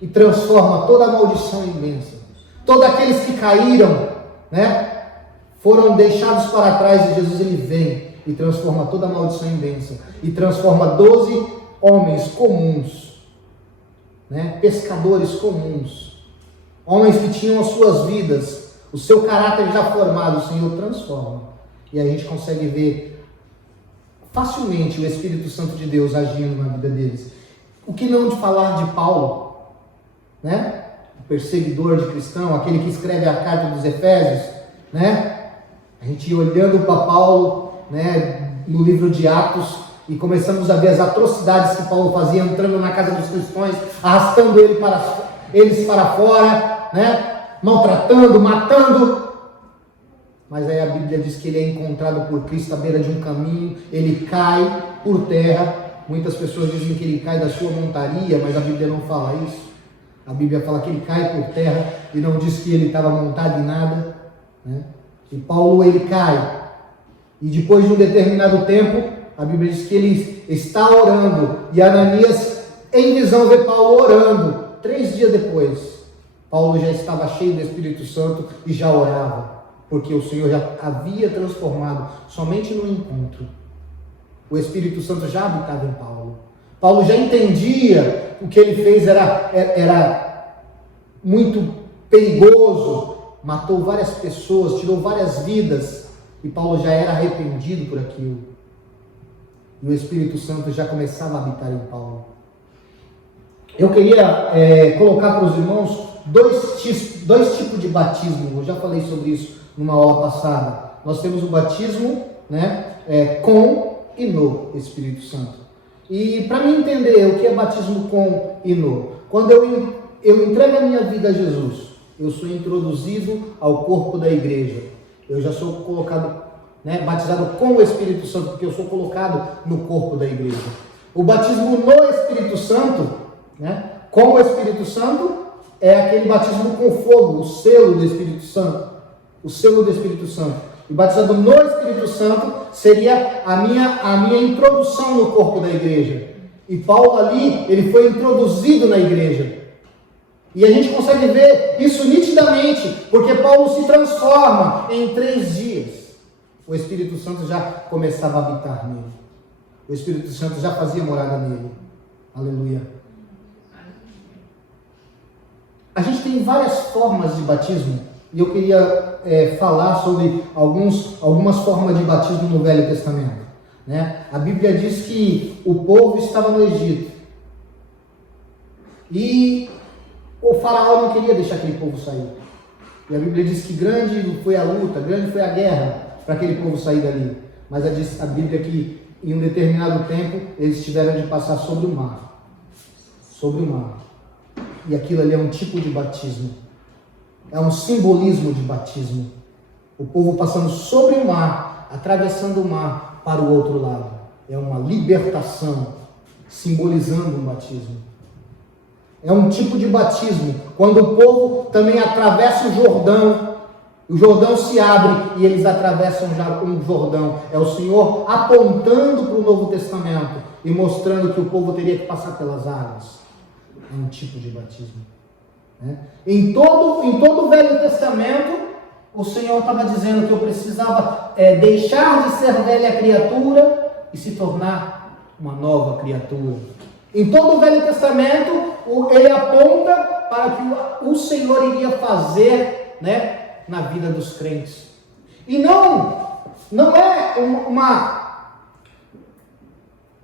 e transforma toda a maldição em bênção. Todos aqueles que caíram, né, foram deixados para trás, e Jesus ele vem e transforma toda a maldição em bênção. E transforma 12 homens comuns, né, pescadores comuns, homens que tinham as suas vidas, o seu caráter já formado, o Senhor transforma. E a gente consegue ver facilmente o Espírito Santo de Deus agindo na vida deles. O que não de falar de Paulo, né? O perseguidor de cristão, aquele que escreve a carta dos Efésios, né? A gente olhando para Paulo, né, no livro de Atos, e começamos a ver as atrocidades que Paulo fazia, entrando na casa dos cristãos, arrastando eles para fora, né? Maltratando, matando. Mas aí a Bíblia diz que ele é encontrado por Cristo à beira de um caminho, ele cai por terra. Muitas pessoas dizem que ele cai da sua montaria, mas a Bíblia não fala isso. A Bíblia fala que ele cai por terra e não diz que ele estava montado em nada, né? E Paulo, ele cai. E depois de um determinado tempo, a Bíblia diz que ele está orando. E Ananias, em visão, vê Paulo orando. 3 dias depois, Paulo já estava cheio do Espírito Santo e já orava. Porque o Senhor já havia transformado somente no encontro. O Espírito Santo já habitava em Paulo. Paulo já entendia o que ele fez era muito perigoso. Matou várias pessoas, tirou várias vidas. E Paulo já era arrependido por aquilo. E o Espírito Santo já começava a habitar em Paulo. Eu queria colocar para os irmãos dois tipos de batismo. Eu já falei sobre isso numa aula passada. Nós temos o batismo, né, com e no Espírito Santo. E para mim entender o que é batismo com e no, quando eu entrego a minha vida a Jesus, eu sou introduzido ao corpo da igreja. Eu já sou colocado, né, batizado com o Espírito Santo, porque eu sou colocado no corpo da igreja. O batismo no Espírito Santo, né, com o Espírito Santo, é aquele batismo com fogo, o selo do Espírito Santo. O selo do Espírito Santo. E batizado no Espírito Santo seria a minha introdução no corpo da igreja. E Paulo ali, ele foi introduzido na igreja. E a gente consegue ver isso nitidamente, porque Paulo se transforma em 3 dias. O Espírito Santo já começava a habitar nele. O Espírito Santo já fazia morada nele. Aleluia. A gente tem várias formas de batismo, e eu queria falar sobre algumas formas de batismo no Velho Testamento, né? A Bíblia diz que o povo estava no Egito, e o faraó não queria deixar aquele povo sair. E a Bíblia diz que grande foi a luta, grande foi a guerra para aquele povo sair dali. Mas a Bíblia que em um determinado tempo eles tiveram de passar sobre o mar. Sobre o mar. E aquilo ali é um tipo de batismo. É um simbolismo de batismo. O povo passando sobre o mar, atravessando o mar para o outro lado. É uma libertação, simbolizando um batismo. É um tipo de batismo, quando o povo também atravessa o Jordão O Jordão se abre e eles atravessam já um Jordão. É o Senhor apontando para o Novo Testamento e mostrando que o povo teria que passar pelas águas. É um tipo de batismo. Né? Em todo o Velho Testamento, o Senhor estava dizendo que eu precisava deixar de ser velha criatura e se tornar uma nova criatura. Em todo o Velho Testamento, ele aponta para que o Senhor iria fazer, né, na vida dos crentes. E não é uma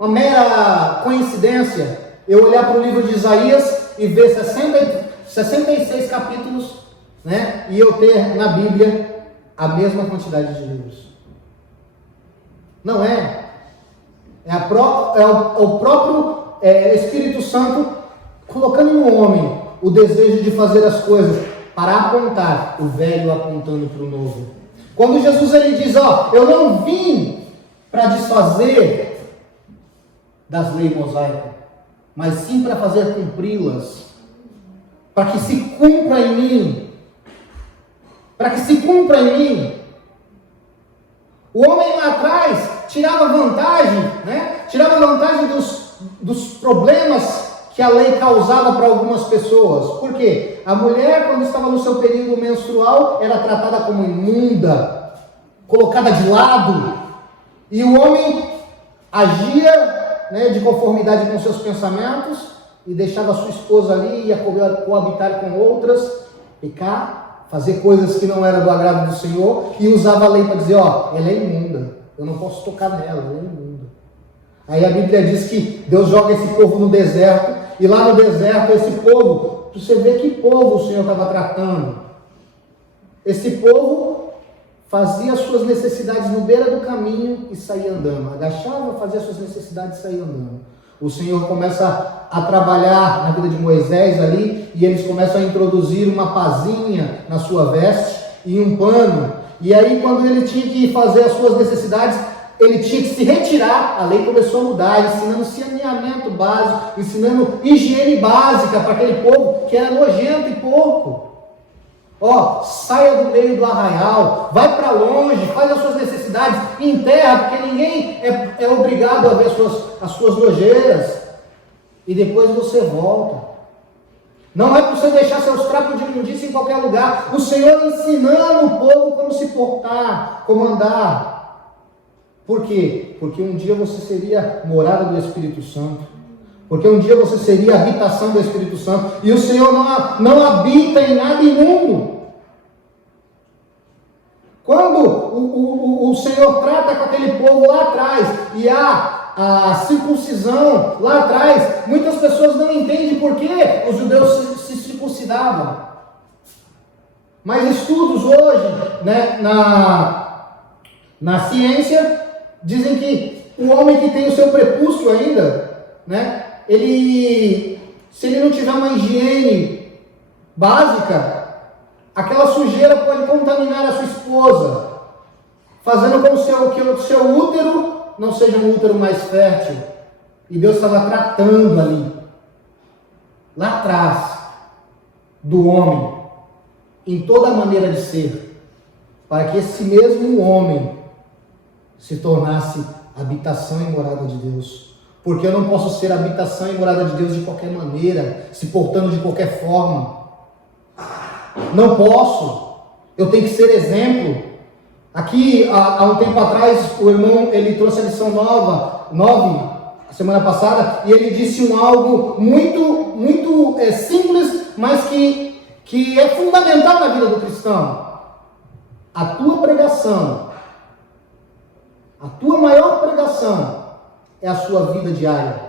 mera coincidência eu olhar para o livro de Isaías e ver 66 capítulos, né, e eu ter na Bíblia a mesma quantidade de livros. Não é. O próprio Espírito Santo colocando no homem o desejo de fazer as coisas para apontar, o velho apontando para o novo. Quando Jesus ele diz, eu não vim para desfazer das leis mosaicas, mas sim para fazer cumpri-las, para que se cumpra em mim, para que se cumpra em mim. O homem lá atrás tirava vantagem, né? Tirava vantagem dos problemas que a lei causava para algumas pessoas. Por quê? A mulher, quando estava no seu período menstrual, era tratada como imunda, colocada de lado. E o homem agia, né, de conformidade com seus pensamentos e deixava sua esposa ali, ia coabitar com outras, pecar, fazer coisas que não eram do agrado do Senhor, e usava a lei para dizer, ela é imunda, eu não posso tocar nela, ela é imunda. Aí a Bíblia diz que Deus joga esse povo no deserto, e lá no deserto, esse povo, você vê que povo o Senhor estava tratando. Esse povo fazia as suas necessidades no beira do caminho e saía andando. Agachava, fazia as suas necessidades e saía andando. O Senhor começa a trabalhar na vida de Moisés ali, e eles começam a introduzir uma pazinha na sua veste e um pano. E aí, quando ele tinha que fazer as suas necessidades, ele tinha que se retirar. A lei começou a mudar, ensinando saneamento básico, ensinando higiene básica para aquele povo que era nojento e porco. Saia do meio do arraial, vai para longe, faz as suas necessidades, enterra, porque ninguém é obrigado a ver as suas nojeiras. E depois você volta. Não é para você deixar seus trapos de imundícia em qualquer lugar. O Senhor ensinando o povo como se portar, como andar. Por quê? Porque um dia você seria morada do Espírito Santo. Porque um dia você seria a habitação do Espírito Santo. E o Senhor não habita em nada imundo. Quando o Senhor trata com aquele povo lá atrás, e há a circuncisão lá atrás, muitas pessoas não entendem por que os judeus se circuncidavam. Mas estudos hoje, né, na ciência, dizem que o homem que tem o seu prepúcio ainda, né, se ele não tiver uma higiene básica, aquela sujeira pode contaminar a sua esposa, fazendo com que o seu útero não seja um útero mais fértil. E Deus estava tratando ali, lá atrás, do homem, em toda a maneira de ser, para que esse mesmo homem se tornasse habitação e morada de Deus. Porque eu não posso ser habitação e morada de Deus de qualquer maneira, se portando de qualquer forma. Não posso. Eu tenho que ser exemplo. Aqui, há um tempo atrás, o irmão, ele trouxe a lição 9, a semana passada, e ele disse algo muito simples, mas que é fundamental na vida do cristão. A tua pregação, a tua maior pregação é a sua vida diária.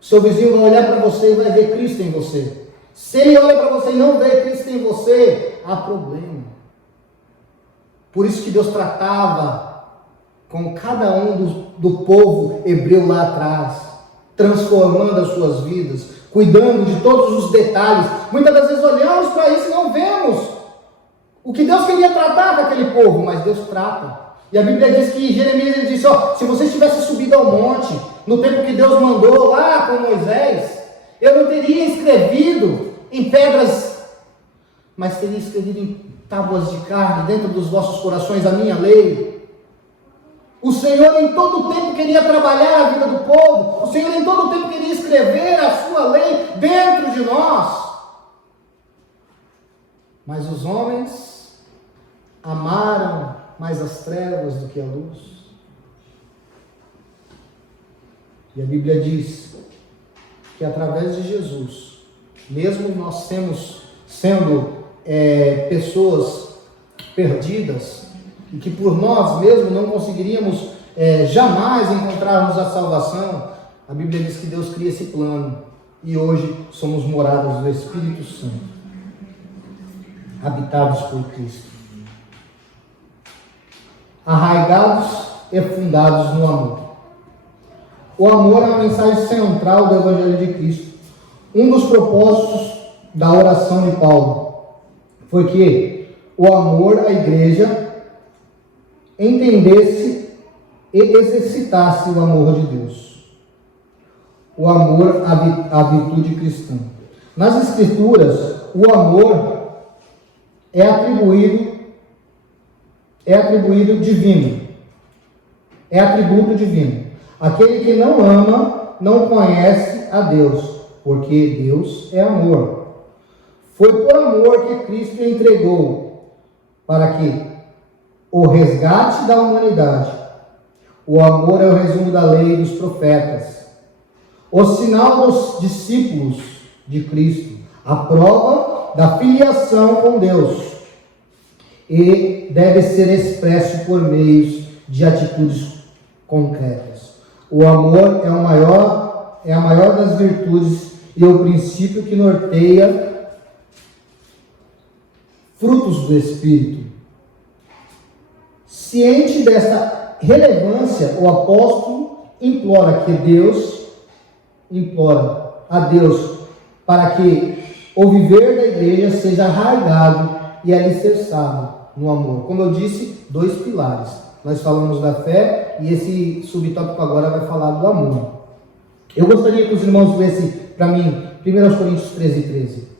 O seu vizinho vai olhar para você e vai ver Cristo em você. Se ele olha para você e não vê Cristo em você, há problema. Por isso que Deus tratava com cada um do povo hebreu lá atrás, transformando as suas vidas, cuidando de todos os detalhes. Muitas das vezes olhamos para isso e não vemos o que Deus queria tratar com aquele povo, mas Deus trata. E a Bíblia diz que Jeremias ele disse, se vocês tivessem subido ao monte, no tempo que Deus mandou lá com Moisés, eu não teria escrevido em pedras, mas teria escrevido em tábuas de carne dentro dos vossos corações a minha lei. O Senhor em todo o tempo queria trabalhar a vida do povo. O Senhor em todo o tempo queria escrever a sua lei dentro de nós. Mas os homens amaram mais as trevas do que a luz. E a Bíblia diz que através de Jesus, mesmo nós sendo pessoas perdidas, e que por nós mesmos não conseguiríamos jamais encontrarmos a salvação, a Bíblia diz que Deus cria esse plano, e hoje somos moradas do Espírito Santo, habitados por Cristo, arraigados e fundados no amor. O amor é a mensagem central do Evangelho de Cristo. Um dos propósitos da oração de Paulo foi que o amor à igreja entendesse e exercitasse o amor de Deus. O amor à virtude cristã. Nas Escrituras, o amor é atribuído divino. É atributo divino. Aquele que não ama não conhece a Deus, porque Deus é amor. Foi por amor que Cristo entregou para que o resgate da humanidade. O amor é o resumo da lei e dos profetas. O sinal dos discípulos de Cristo. A prova da filiação com Deus. E deve ser expresso por meios de atitudes concretas. O amor é a maior das virtudes e o princípio que norteia frutos do Espírito. Ciente desta relevância, o apóstolo implora a Deus para que o viver da igreja seja arraigado e alicerçado no amor. Como eu disse, 2 pilares. Nós falamos da fé e esse subtópico agora vai falar do amor. Eu gostaria que os irmãos lessem para mim 1 Coríntios 13:13.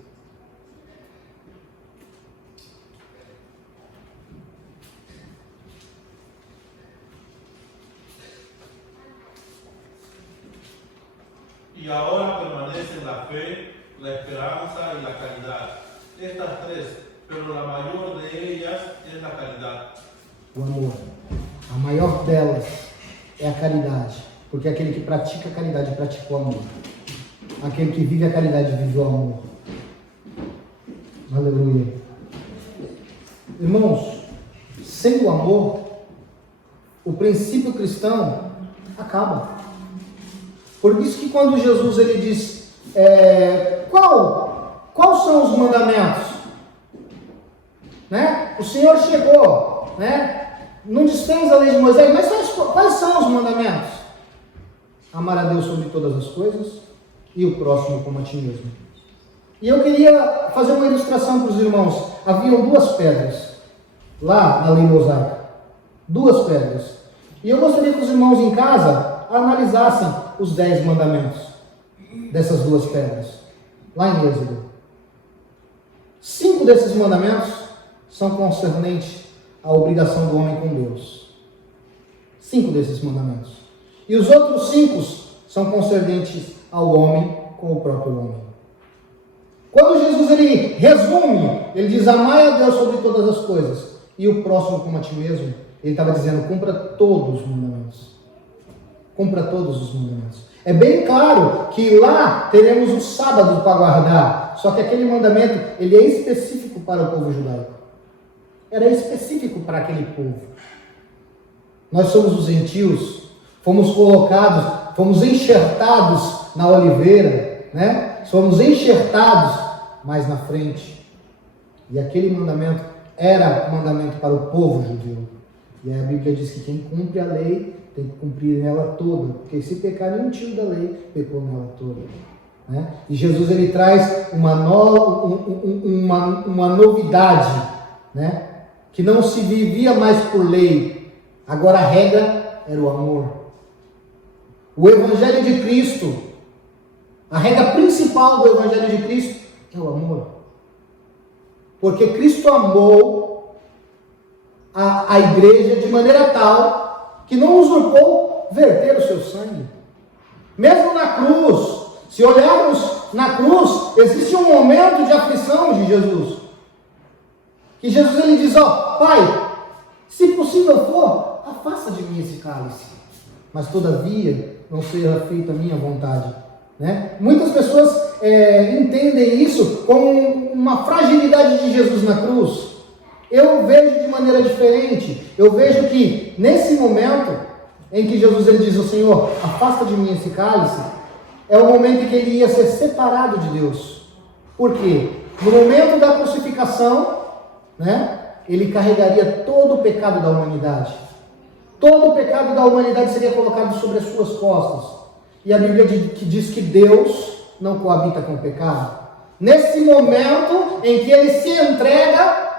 Y ahora permanecen la fe, la esperanza y la caridad. Estas 3, pero la mayor de ellas es la caridad. O amor. A maior delas é a caridade, porque aquele que pratica a caridade pratica o amor. Aquele que vive a caridade vive o amor. Aleluia. Irmãos, sem o amor, o princípio cristão acaba. Por isso que quando Jesus ele diz, quais são os mandamentos? Né? O Senhor chegou, né? Não dispensa a lei de Moisés, mas quais são os mandamentos? Amar a Deus sobre todas as coisas e o próximo como a ti mesmo. E eu queria fazer uma ilustração para os irmãos. Haviam 2 pedras lá na lei mosaica. 2 pedras. E eu gostaria que os irmãos em casa analisassem os 10 mandamentos dessas 2 pedras. Lá em Êxodo. 5 desses mandamentos são concernentes à obrigação do homem com Deus. 5 desses mandamentos. E os outros 5 são concernentes ao homem com o próprio homem. Quando Jesus ele resume, ele diz: amai a Deus sobre todas as coisas e o próximo como a ti mesmo, ele estava dizendo: cumpra todos os mandamentos. Cumpra todos os mandamentos. É bem claro que lá teremos o sábado para guardar, só que aquele mandamento ele é específico para o povo judaico. Era específico para aquele povo. Nós somos os gentios, fomos colocados, fomos enxertados na oliveira, né? Fomos enxertados mais na frente. E aquele mandamento era mandamento para o povo judeu. E aí a Bíblia diz que quem cumpre a lei tem que cumprir ela toda, porque se pecar nenhum tio da lei, pecou nela toda. Né? E Jesus ele traz uma novidade, né? Que não se vivia mais por lei, agora a regra era o amor. O Evangelho de Cristo, a regra principal do Evangelho de Cristo é o amor. Porque Cristo amou a igreja de maneira tal que não usurpou verter o seu sangue. Mesmo na cruz, se olharmos na cruz, existe um momento de aflição de Jesus. Que Jesus ele diz, Pai, se possível for, afasta de mim esse cálice. Mas todavia, não seja feita a minha vontade. Né? Muitas pessoas entendem isso como uma fragilidade de Jesus na cruz. Eu vejo de maneira diferente. Eu vejo que nesse momento em que Jesus ele diz ao Senhor, afasta de mim esse cálice, é o momento em que ele ia ser separado de Deus. Por quê? No momento da crucificação, né, ele carregaria todo o pecado da humanidade. Todo o pecado da humanidade seria colocado sobre as suas costas. E a Bíblia diz que Deus não coabita com o pecado. Nesse momento em que ele se entrega,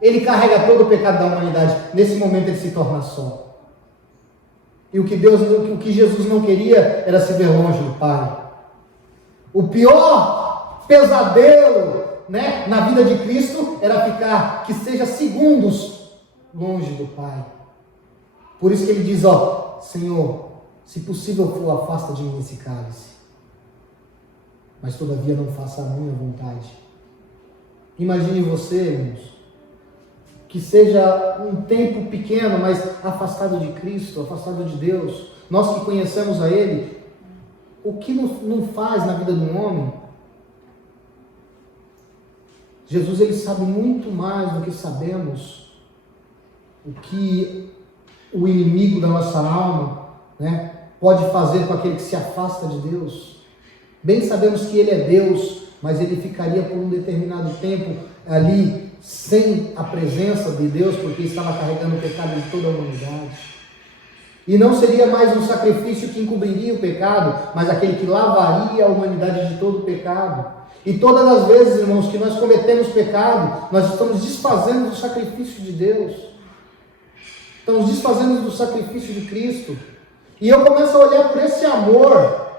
ele carrega todo o pecado da humanidade. Nesse momento ele se torna só. E o que Jesus não queria era se ver longe do Pai. O pior pesadelo, né, na vida de Cristo era ficar, que seja segundos longe do Pai. Por isso que ele diz, Senhor, se possível for, afasta de mim esse cálice. Mas todavia não faça a minha vontade. Imagine você, irmãos, que seja um tempo pequeno, mas afastado de Cristo, afastado de Deus. Nós que conhecemos a Ele, o que não faz na vida de um homem? Jesus ele sabe muito mais do que sabemos o que o inimigo da nossa alma, né, pode fazer com aquele que se afasta de Deus. Bem sabemos que Ele é Deus, mas Ele ficaria por um determinado tempo ali sem a presença de Deus, porque estava carregando o pecado de toda a humanidade. E não seria mais um sacrifício que encobriria o pecado, mas aquele que lavaria a humanidade de todo o pecado. E todas as vezes, irmãos, que nós cometemos pecado, nós estamos desfazendo do sacrifício de Deus. Estamos desfazendo do sacrifício de Cristo. E eu começo a olhar por esse amor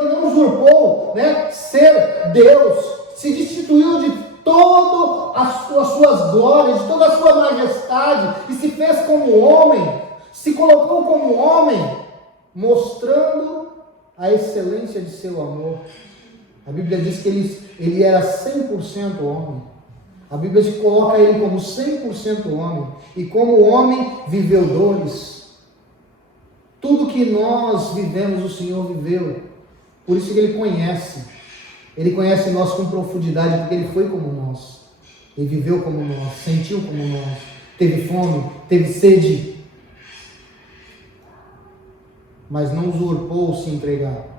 que não usurpou, né, ser Deus, se destituiu de todas as suas glórias, de toda a sua majestade, e se fez como homem, se colocou como homem, mostrando a excelência de seu amor. A Bíblia diz que ele era 100% homem. A Bíblia coloca ele como 100% homem. E como homem, viveu dores. Tudo que nós vivemos, o Senhor viveu. Por isso que Ele conhece. Ele conhece nós com profundidade, porque Ele foi como nós. Ele viveu como nós, sentiu como nós. Teve fome, teve sede. Mas não usurpou se entregar.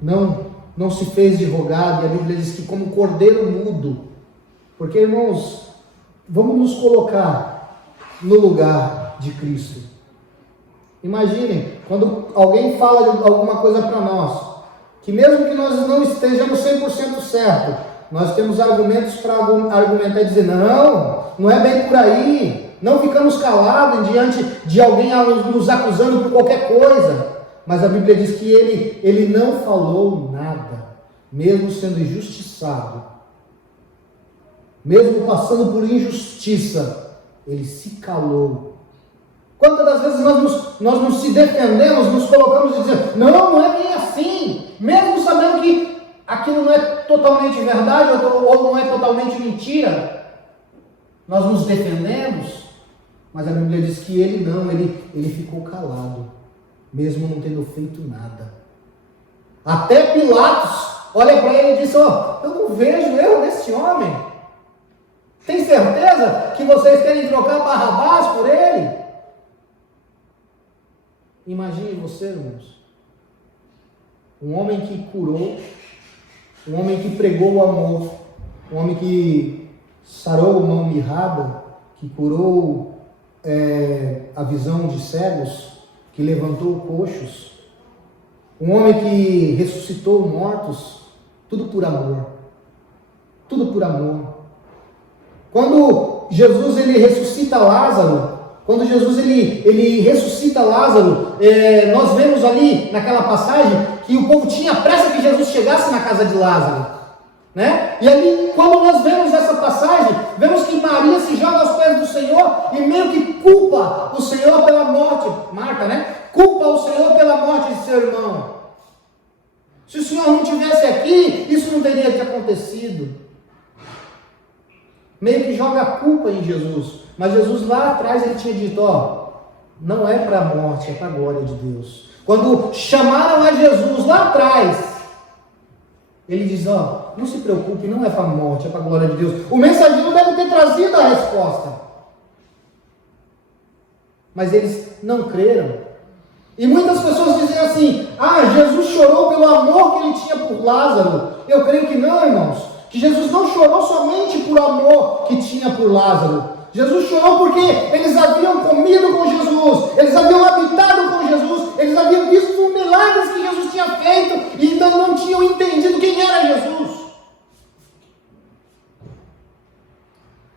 Não se fez de rogado, e a Bíblia diz que como cordeiro mudo. Porque, irmãos, vamos nos colocar no lugar de Cristo. Imaginem, quando alguém fala de alguma coisa para nós, que mesmo que nós não estejamos 100% certo, nós temos argumentos para argumentar e dizer, não é bem por aí, não ficamos calados diante de alguém nos acusando por qualquer coisa. Mas a Bíblia diz que ele não falou nada, mesmo sendo injustiçado, mesmo passando por injustiça, ele se calou. Quantas das vezes nós não se defendemos, nos colocamos e dizemos, não é bem assim, mesmo sabendo que aquilo não é totalmente verdade ou não é totalmente mentira, nós nos defendemos, mas a Bíblia diz que ele ficou calado, mesmo não tendo feito nada. Até Pilatos olha para ele e diz, eu não vejo erro nesse homem. Tem certeza que vocês querem trocar Barrabás por ele? Imagine você, irmãos, um homem que curou, um homem que pregou o amor, um homem que sarou mão mirrada, que curou a visão de cegos, que levantou coxos, um homem que ressuscitou mortos, tudo por amor. Tudo por amor. Quando Jesus ele ressuscita Lázaro, nós vemos ali naquela passagem que o povo tinha pressa que Jesus chegasse na casa de Lázaro. né? E ali, quando nós vemos essa passagem, vemos que Maria se joga aos pés do Senhor e meio que culpa o Senhor pela morte, Marta, né? Culpa o Senhor pela morte de seu irmão. Se o Senhor não estivesse aqui, isso não teria acontecido. Meio que joga a culpa em Jesus. Mas Jesus lá atrás ele tinha dito, não é para a morte, é para a glória de Deus. Quando chamaram a Jesus lá atrás, ele diz, não se preocupe, não é para a morte, é para a glória de Deus. O mensageiro deve ter trazido a resposta. Mas eles não creram. E muitas pessoas dizem assim, Jesus chorou pelo amor que ele tinha por Lázaro. Eu creio que não, irmãos. Que Jesus não chorou somente por amor que tinha por Lázaro. Jesus chorou porque eles haviam comido com Jesus, eles haviam habitado com Jesus, eles haviam visto os milagres que Jesus tinha feito e ainda não tinham entendido quem era Jesus.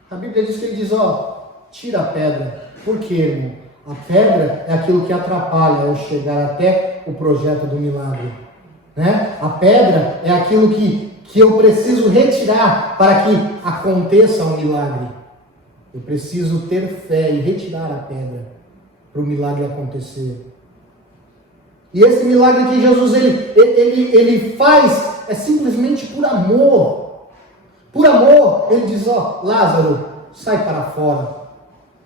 A Bíblia diz que ele diz, tira a pedra. Por quê, irmão? A pedra é aquilo que atrapalha eu chegar até o projeto do milagre, né? A pedra é aquilo que eu preciso retirar para que aconteça um milagre. Eu preciso ter fé e retirar a pedra para o milagre acontecer. E esse milagre que Jesus ele faz é simplesmente por amor. Por amor, ele diz, Lázaro, sai para fora.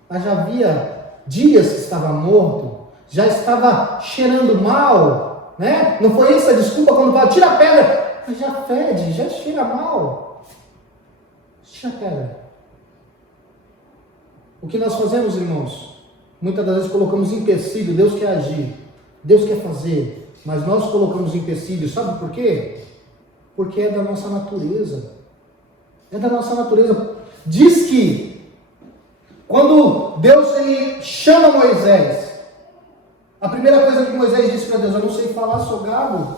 Mas já havia dias que estava morto, já estava cheirando mal, né? Não foi essa a desculpa quando fala, tira a pedra, mas já fede, já cheira mal. Tira a pedra. O que nós fazemos, irmãos? Muitas das vezes colocamos empecilho, Deus quer agir, Deus quer fazer, mas nós colocamos empecilho, sabe por quê? Porque é da nossa natureza. É da nossa natureza. Diz que quando Deus ele chama Moisés, a primeira coisa que Moisés disse para Deus, eu não sei falar, sou gago.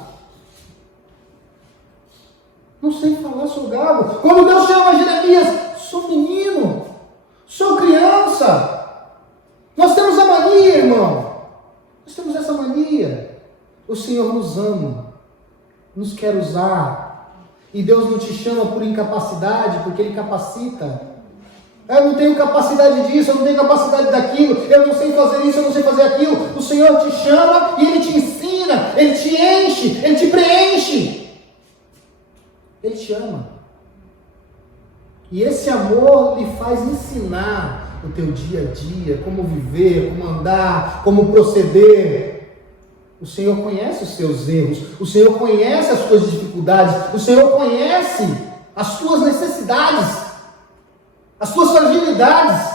Não sei falar, sou gago. Quando Deus chama Jeremias, sou menino, sou criança. Nós temos a mania, irmão. Nós temos essa mania. O Senhor nos ama, nos quer usar. E Deus não te chama por incapacidade, porque Ele capacita. Eu não tenho capacidade disso, eu não tenho capacidade daquilo, eu não sei fazer isso, eu não sei fazer aquilo. O Senhor te chama e Ele te ensina, Ele te enche, Ele te preenche. Ele te ama. E esse amor lhe faz ensinar o teu dia a dia, como viver, como andar, como proceder. O Senhor conhece os seus erros, o Senhor conhece as tuas dificuldades, o Senhor conhece as tuas necessidades, as tuas fragilidades,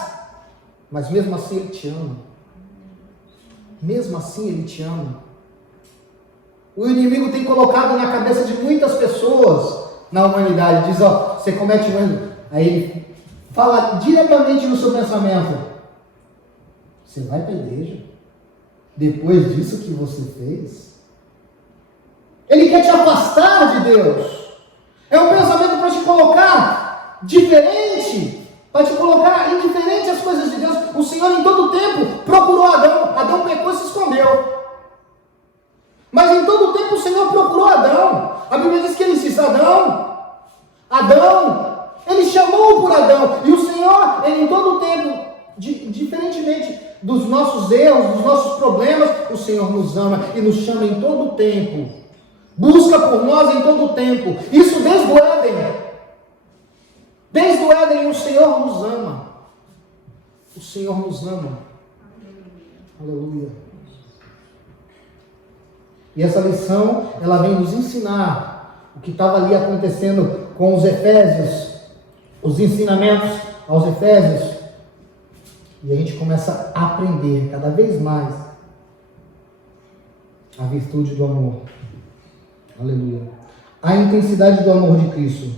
mas mesmo assim Ele te ama. Mesmo assim Ele te ama. O inimigo tem colocado na cabeça de muitas pessoas na humanidade, diz, você comete um erro, aí ele fala diretamente no seu pensamento, você vai para a igreja? Depois disso que você fez? Ele quer te afastar de Deus. É um pensamento para te colocar diferente, para te colocar indiferente às coisas de Deus. O Senhor em todo tempo procurou Adão. Adão pecou e se escondeu. Mas em todo tempo o Senhor procurou Adão. A Bíblia diz que Ele disse, Adão, Ele chamou por Adão. E o Senhor, Ele em todo tempo, diferentemente dos nossos erros, dos nossos problemas, o Senhor nos ama e nos chama em todo o tempo. Busca por nós em todo o tempo. Isso desde o Éden. Desde o Éden o Senhor nos ama. O Senhor nos ama. Aleluia. E essa lição, ela vem nos ensinar o que estava ali acontecendo com os Efésios, os ensinamentos aos Efésios. E a gente começa a aprender cada vez mais a virtude do amor. Aleluia. A intensidade do amor de Cristo.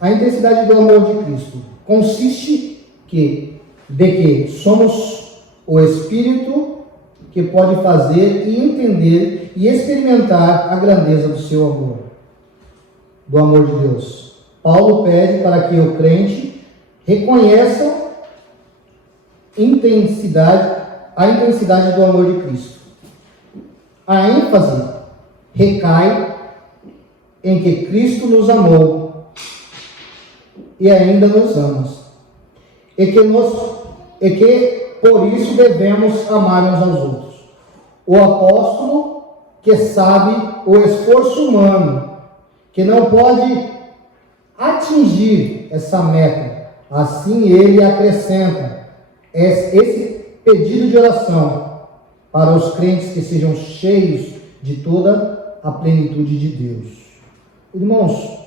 A intensidade do amor de Cristo consiste de que somos o Espírito que pode fazer e entender e experimentar a grandeza do seu amor, do amor de Deus. Paulo pede para que o crente reconheça a intensidade do amor de Cristo. A ênfase recai em que Cristo nos amou e ainda nos ama, e que por isso devemos amar uns aos outros. O apóstolo que sabe o esforço humano, que não pode atingir essa meta, assim ele acrescenta esse pedido de oração para os crentes que sejam cheios de toda a plenitude de Deus. Irmãos,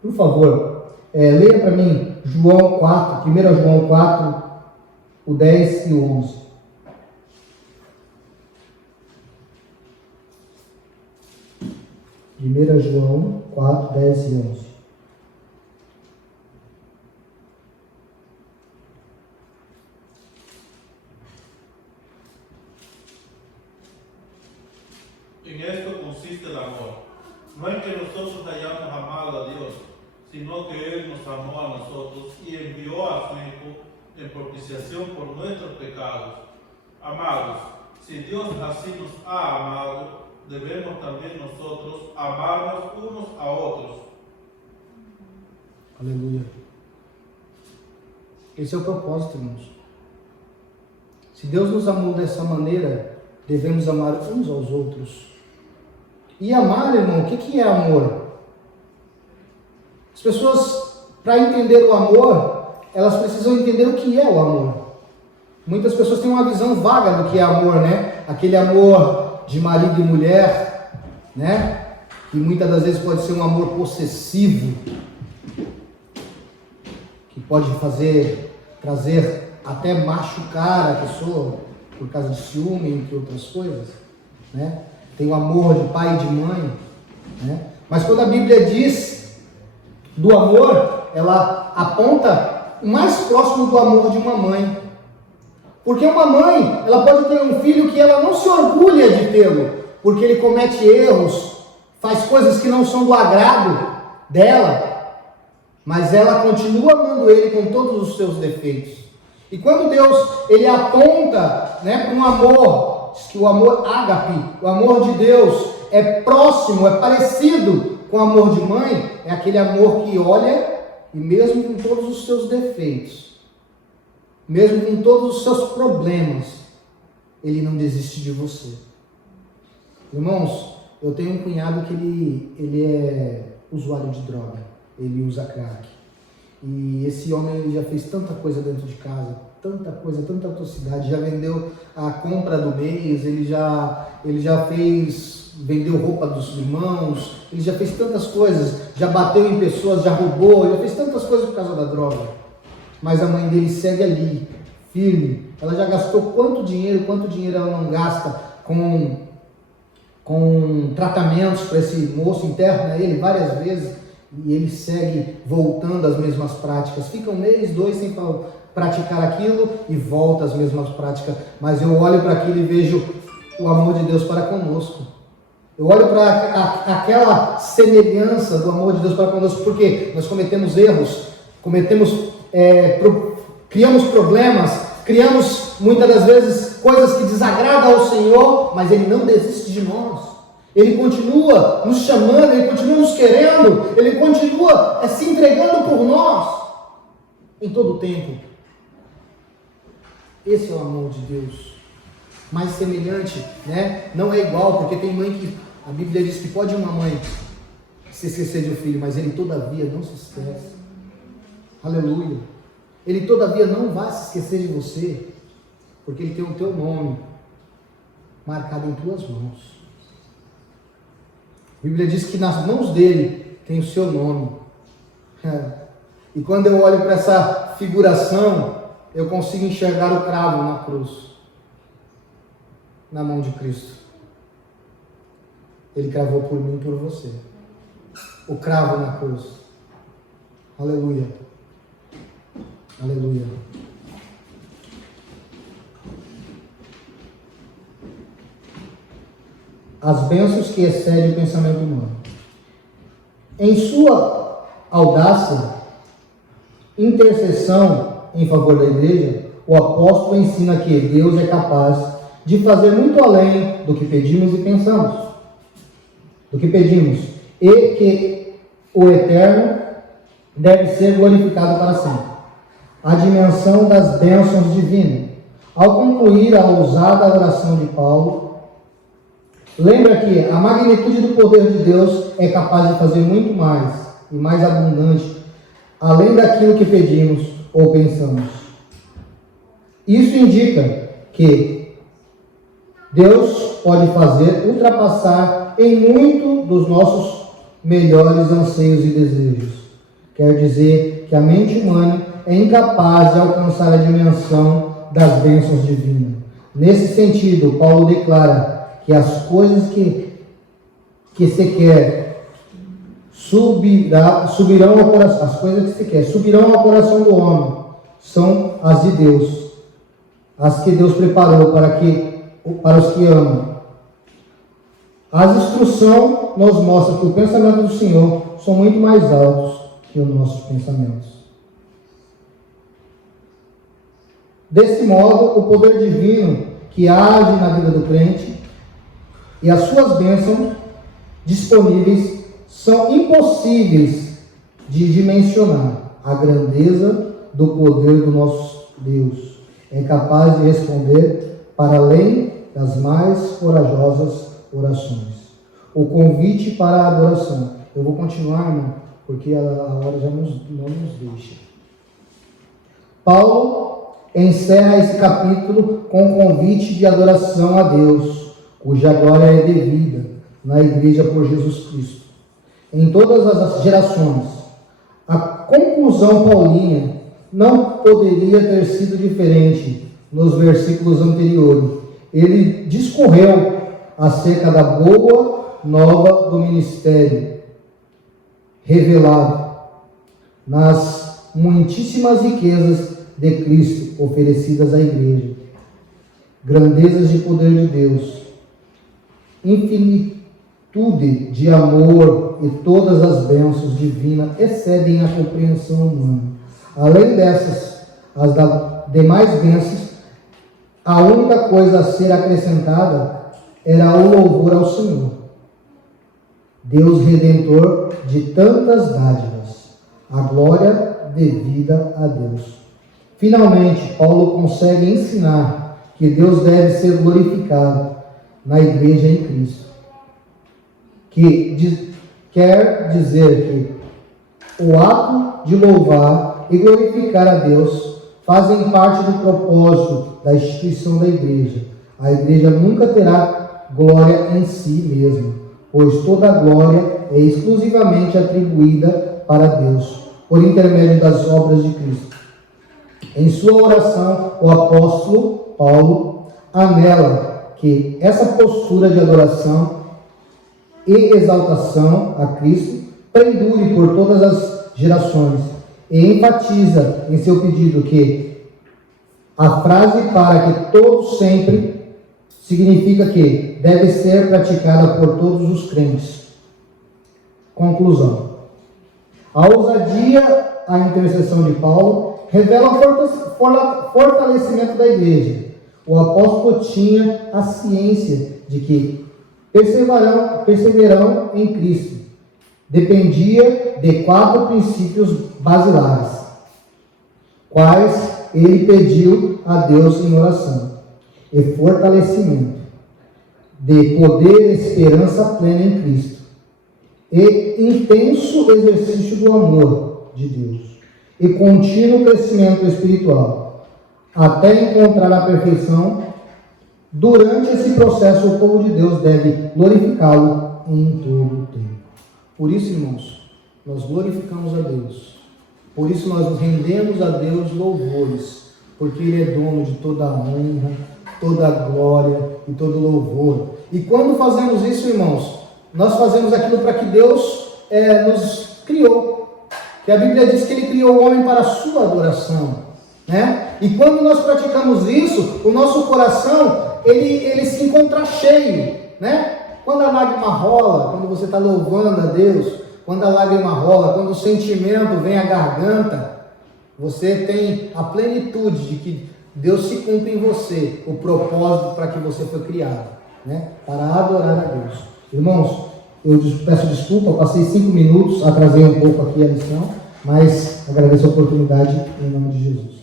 por favor, leia para mim João 4, 1 João 4, o 10 e o 11. Primeira João 4, 10 e 11. En esto consiste el amor, no en que nosotros hayamos amado a Dios, sino que Él nos amó a nosotros y envió a su Hijo en propiciación por nuestros pecados. Amados, si Dios así nos ha amado, debemos también nosotros amarnos unos a otros. Aleluia. Esse é o propósito, irmãos. Se Deus nos amou dessa maneira, devemos amar uns aos outros. E amar, irmão, o que é amor? As pessoas, para entender o amor, elas precisam entender o que é o amor. Muitas pessoas têm uma visão vaga do que é amor, né? Aquele amor de marido e mulher, né? Que muitas das vezes pode ser um amor possessivo, que pode trazer até machucar a pessoa por causa de ciúme, entre outras coisas, né? Tem o amor de pai e de mãe, né? Mas quando a Bíblia diz do amor, ela aponta o mais próximo do amor de uma mãe. Porque uma mãe, ela pode ter um filho que ela não se orgulha de tê-lo, porque ele comete erros, faz coisas que não são do agrado dela, mas ela continua amando ele com todos os seus defeitos. E quando Deus, ele aponta, né, para um amor, diz que o amor ágape, o amor de Deus é próximo, é parecido com o amor de mãe, é aquele amor que olha e mesmo com todos os seus defeitos, mesmo com todos os seus problemas, ele não desiste de você. Irmãos, eu tenho um cunhado que ele é usuário de droga, ele usa crack. E esse homem ele já fez tanta coisa dentro de casa, tanta coisa, tanta atrocidade, já vendeu a compra do mês, ele já vendeu roupa dos irmãos, ele já fez tantas coisas, já bateu em pessoas, já roubou, já fez tantas coisas por causa da droga. Mas a mãe dele segue ali, firme. Ela já gastou quanto dinheiro ela não gasta com tratamentos para esse moço, interna ele várias vezes, e ele segue voltando às mesmas práticas. Fica um mês, 2 sem praticar aquilo e volta às mesmas práticas. Mas eu olho para aquilo e vejo o amor de Deus para conosco. Eu olho para aquela semelhança do amor de Deus para conosco, porque nós cometemos erros, criamos problemas, criamos muitas das vezes coisas que desagradam ao Senhor, mas Ele não desiste de nós. Ele continua nos chamando, Ele continua nos querendo, Ele continua se entregando por nós em todo o tempo. Esse é o amor de Deus. Mais semelhante, né? Não é igual, porque tem mãe que a Bíblia diz que pode uma mãe se esquecer de um filho, mas ele todavia não se esquece. Aleluia. Ele todavia não vai se esquecer de você, porque ele tem o teu nome marcado em tuas mãos. A Bíblia diz que nas mãos dele tem o seu nome. E quando eu olho para essa figuração, eu consigo enxergar o cravo na cruz, na mão de Cristo. Ele cravou por mim e por você. O cravo na cruz. Aleluia. Aleluia. As bênçãos que excedem o pensamento humano. Em sua audácia, intercessão em favor da igreja, o apóstolo ensina que Deus é capaz de fazer muito além do que pedimos e pensamos. Do que pedimos. e que o Eterno deve ser glorificado para sempre. A dimensão das bênçãos divinas. Ao concluir a ousada oração de Paulo, lembra que a magnitude do poder de Deus é capaz de fazer muito mais e mais abundante, além daquilo que pedimos ou pensamos. Isso indica que Deus pode fazer ultrapassar em muito dos nossos melhores anseios e desejos. Quer dizer que a mente humana é incapaz de alcançar a dimensão das bênçãos divinas. Nesse sentido, Paulo declara que as coisas que se quer subirão ao coração, as coisas que se quer subirão ao coração do homem, são as de Deus, as que Deus preparou para os que amam. A instrução nos mostra que o pensamento do Senhor são muito mais altos que os nossos pensamentos. Desse modo, o poder divino que age na vida do crente e as suas bênçãos disponíveis são impossíveis de dimensionar. A grandeza do poder do nosso Deus é capaz de responder para além das mais corajosas orações. O convite para a adoração. Eu vou continuar, irmão, porque a hora já não nos deixa. Paulo encerra esse capítulo com o convite de adoração a Deus, cuja glória é devida na igreja por Jesus Cristo. Em todas as gerações, a conclusão paulina não poderia ter sido diferente nos versículos anteriores. Ele discorreu acerca da boa nova do ministério revelado nas muitíssimas riquezas de Cristo oferecidas à igreja, grandezas de poder de Deus, infinitude de amor e todas as bênçãos divinas excedem a compreensão humana. Além dessas, as demais bênçãos, a única coisa a ser acrescentada era o louvor ao Senhor, Deus Redentor de tantas dádivas, a glória devida a Deus. Finalmente, Paulo consegue ensinar que Deus deve ser glorificado na igreja em Cristo. Quer dizer que o ato de louvar e glorificar a Deus fazem parte do propósito da instituição da igreja. A igreja nunca terá glória em si mesma, pois toda a glória é exclusivamente atribuída para Deus, por intermédio das obras de Cristo. Em sua oração, o apóstolo Paulo anela que essa postura de adoração e exaltação a Cristo perdure por todas as gerações e enfatiza em seu pedido que a frase para que todos sempre significa que deve ser praticada por todos os crentes. Conclusão. A ousadia, a intercessão de Paulo revela o fortalecimento da igreja. O apóstolo tinha a ciência de que perseverarão em Cristo. Dependia de 4 princípios basilares, quais ele pediu a Deus em oração: e fortalecimento, de poder e esperança plena em Cristo, e intenso exercício do amor de Deus, e contínuo crescimento espiritual, até encontrar a perfeição. Durante esse processo, o povo de Deus deve glorificá-lo em todo o tempo. Por isso, irmãos, nós glorificamos a Deus. Por isso nós nos rendemos a Deus louvores, porque Ele é dono de toda a honra, toda a glória e todo o louvor. E quando fazemos isso, irmãos, nós fazemos aquilo para que Deus nos criou. Que a Bíblia diz que Ele criou o homem para a sua adoração, né? E quando nós praticamos isso, o nosso coração, ele se encontra cheio, né? Quando a lágrima rola, quando você está louvando a Deus, quando a lágrima rola, quando o sentimento vem à garganta, você tem a plenitude de que Deus se cumpre em você, o propósito para que você foi criado, né? Para adorar a Deus. Irmãos, Eu peço desculpa, eu passei 5 minutos, atrasei um pouco aqui a lição, mas agradeço a oportunidade em nome de Jesus.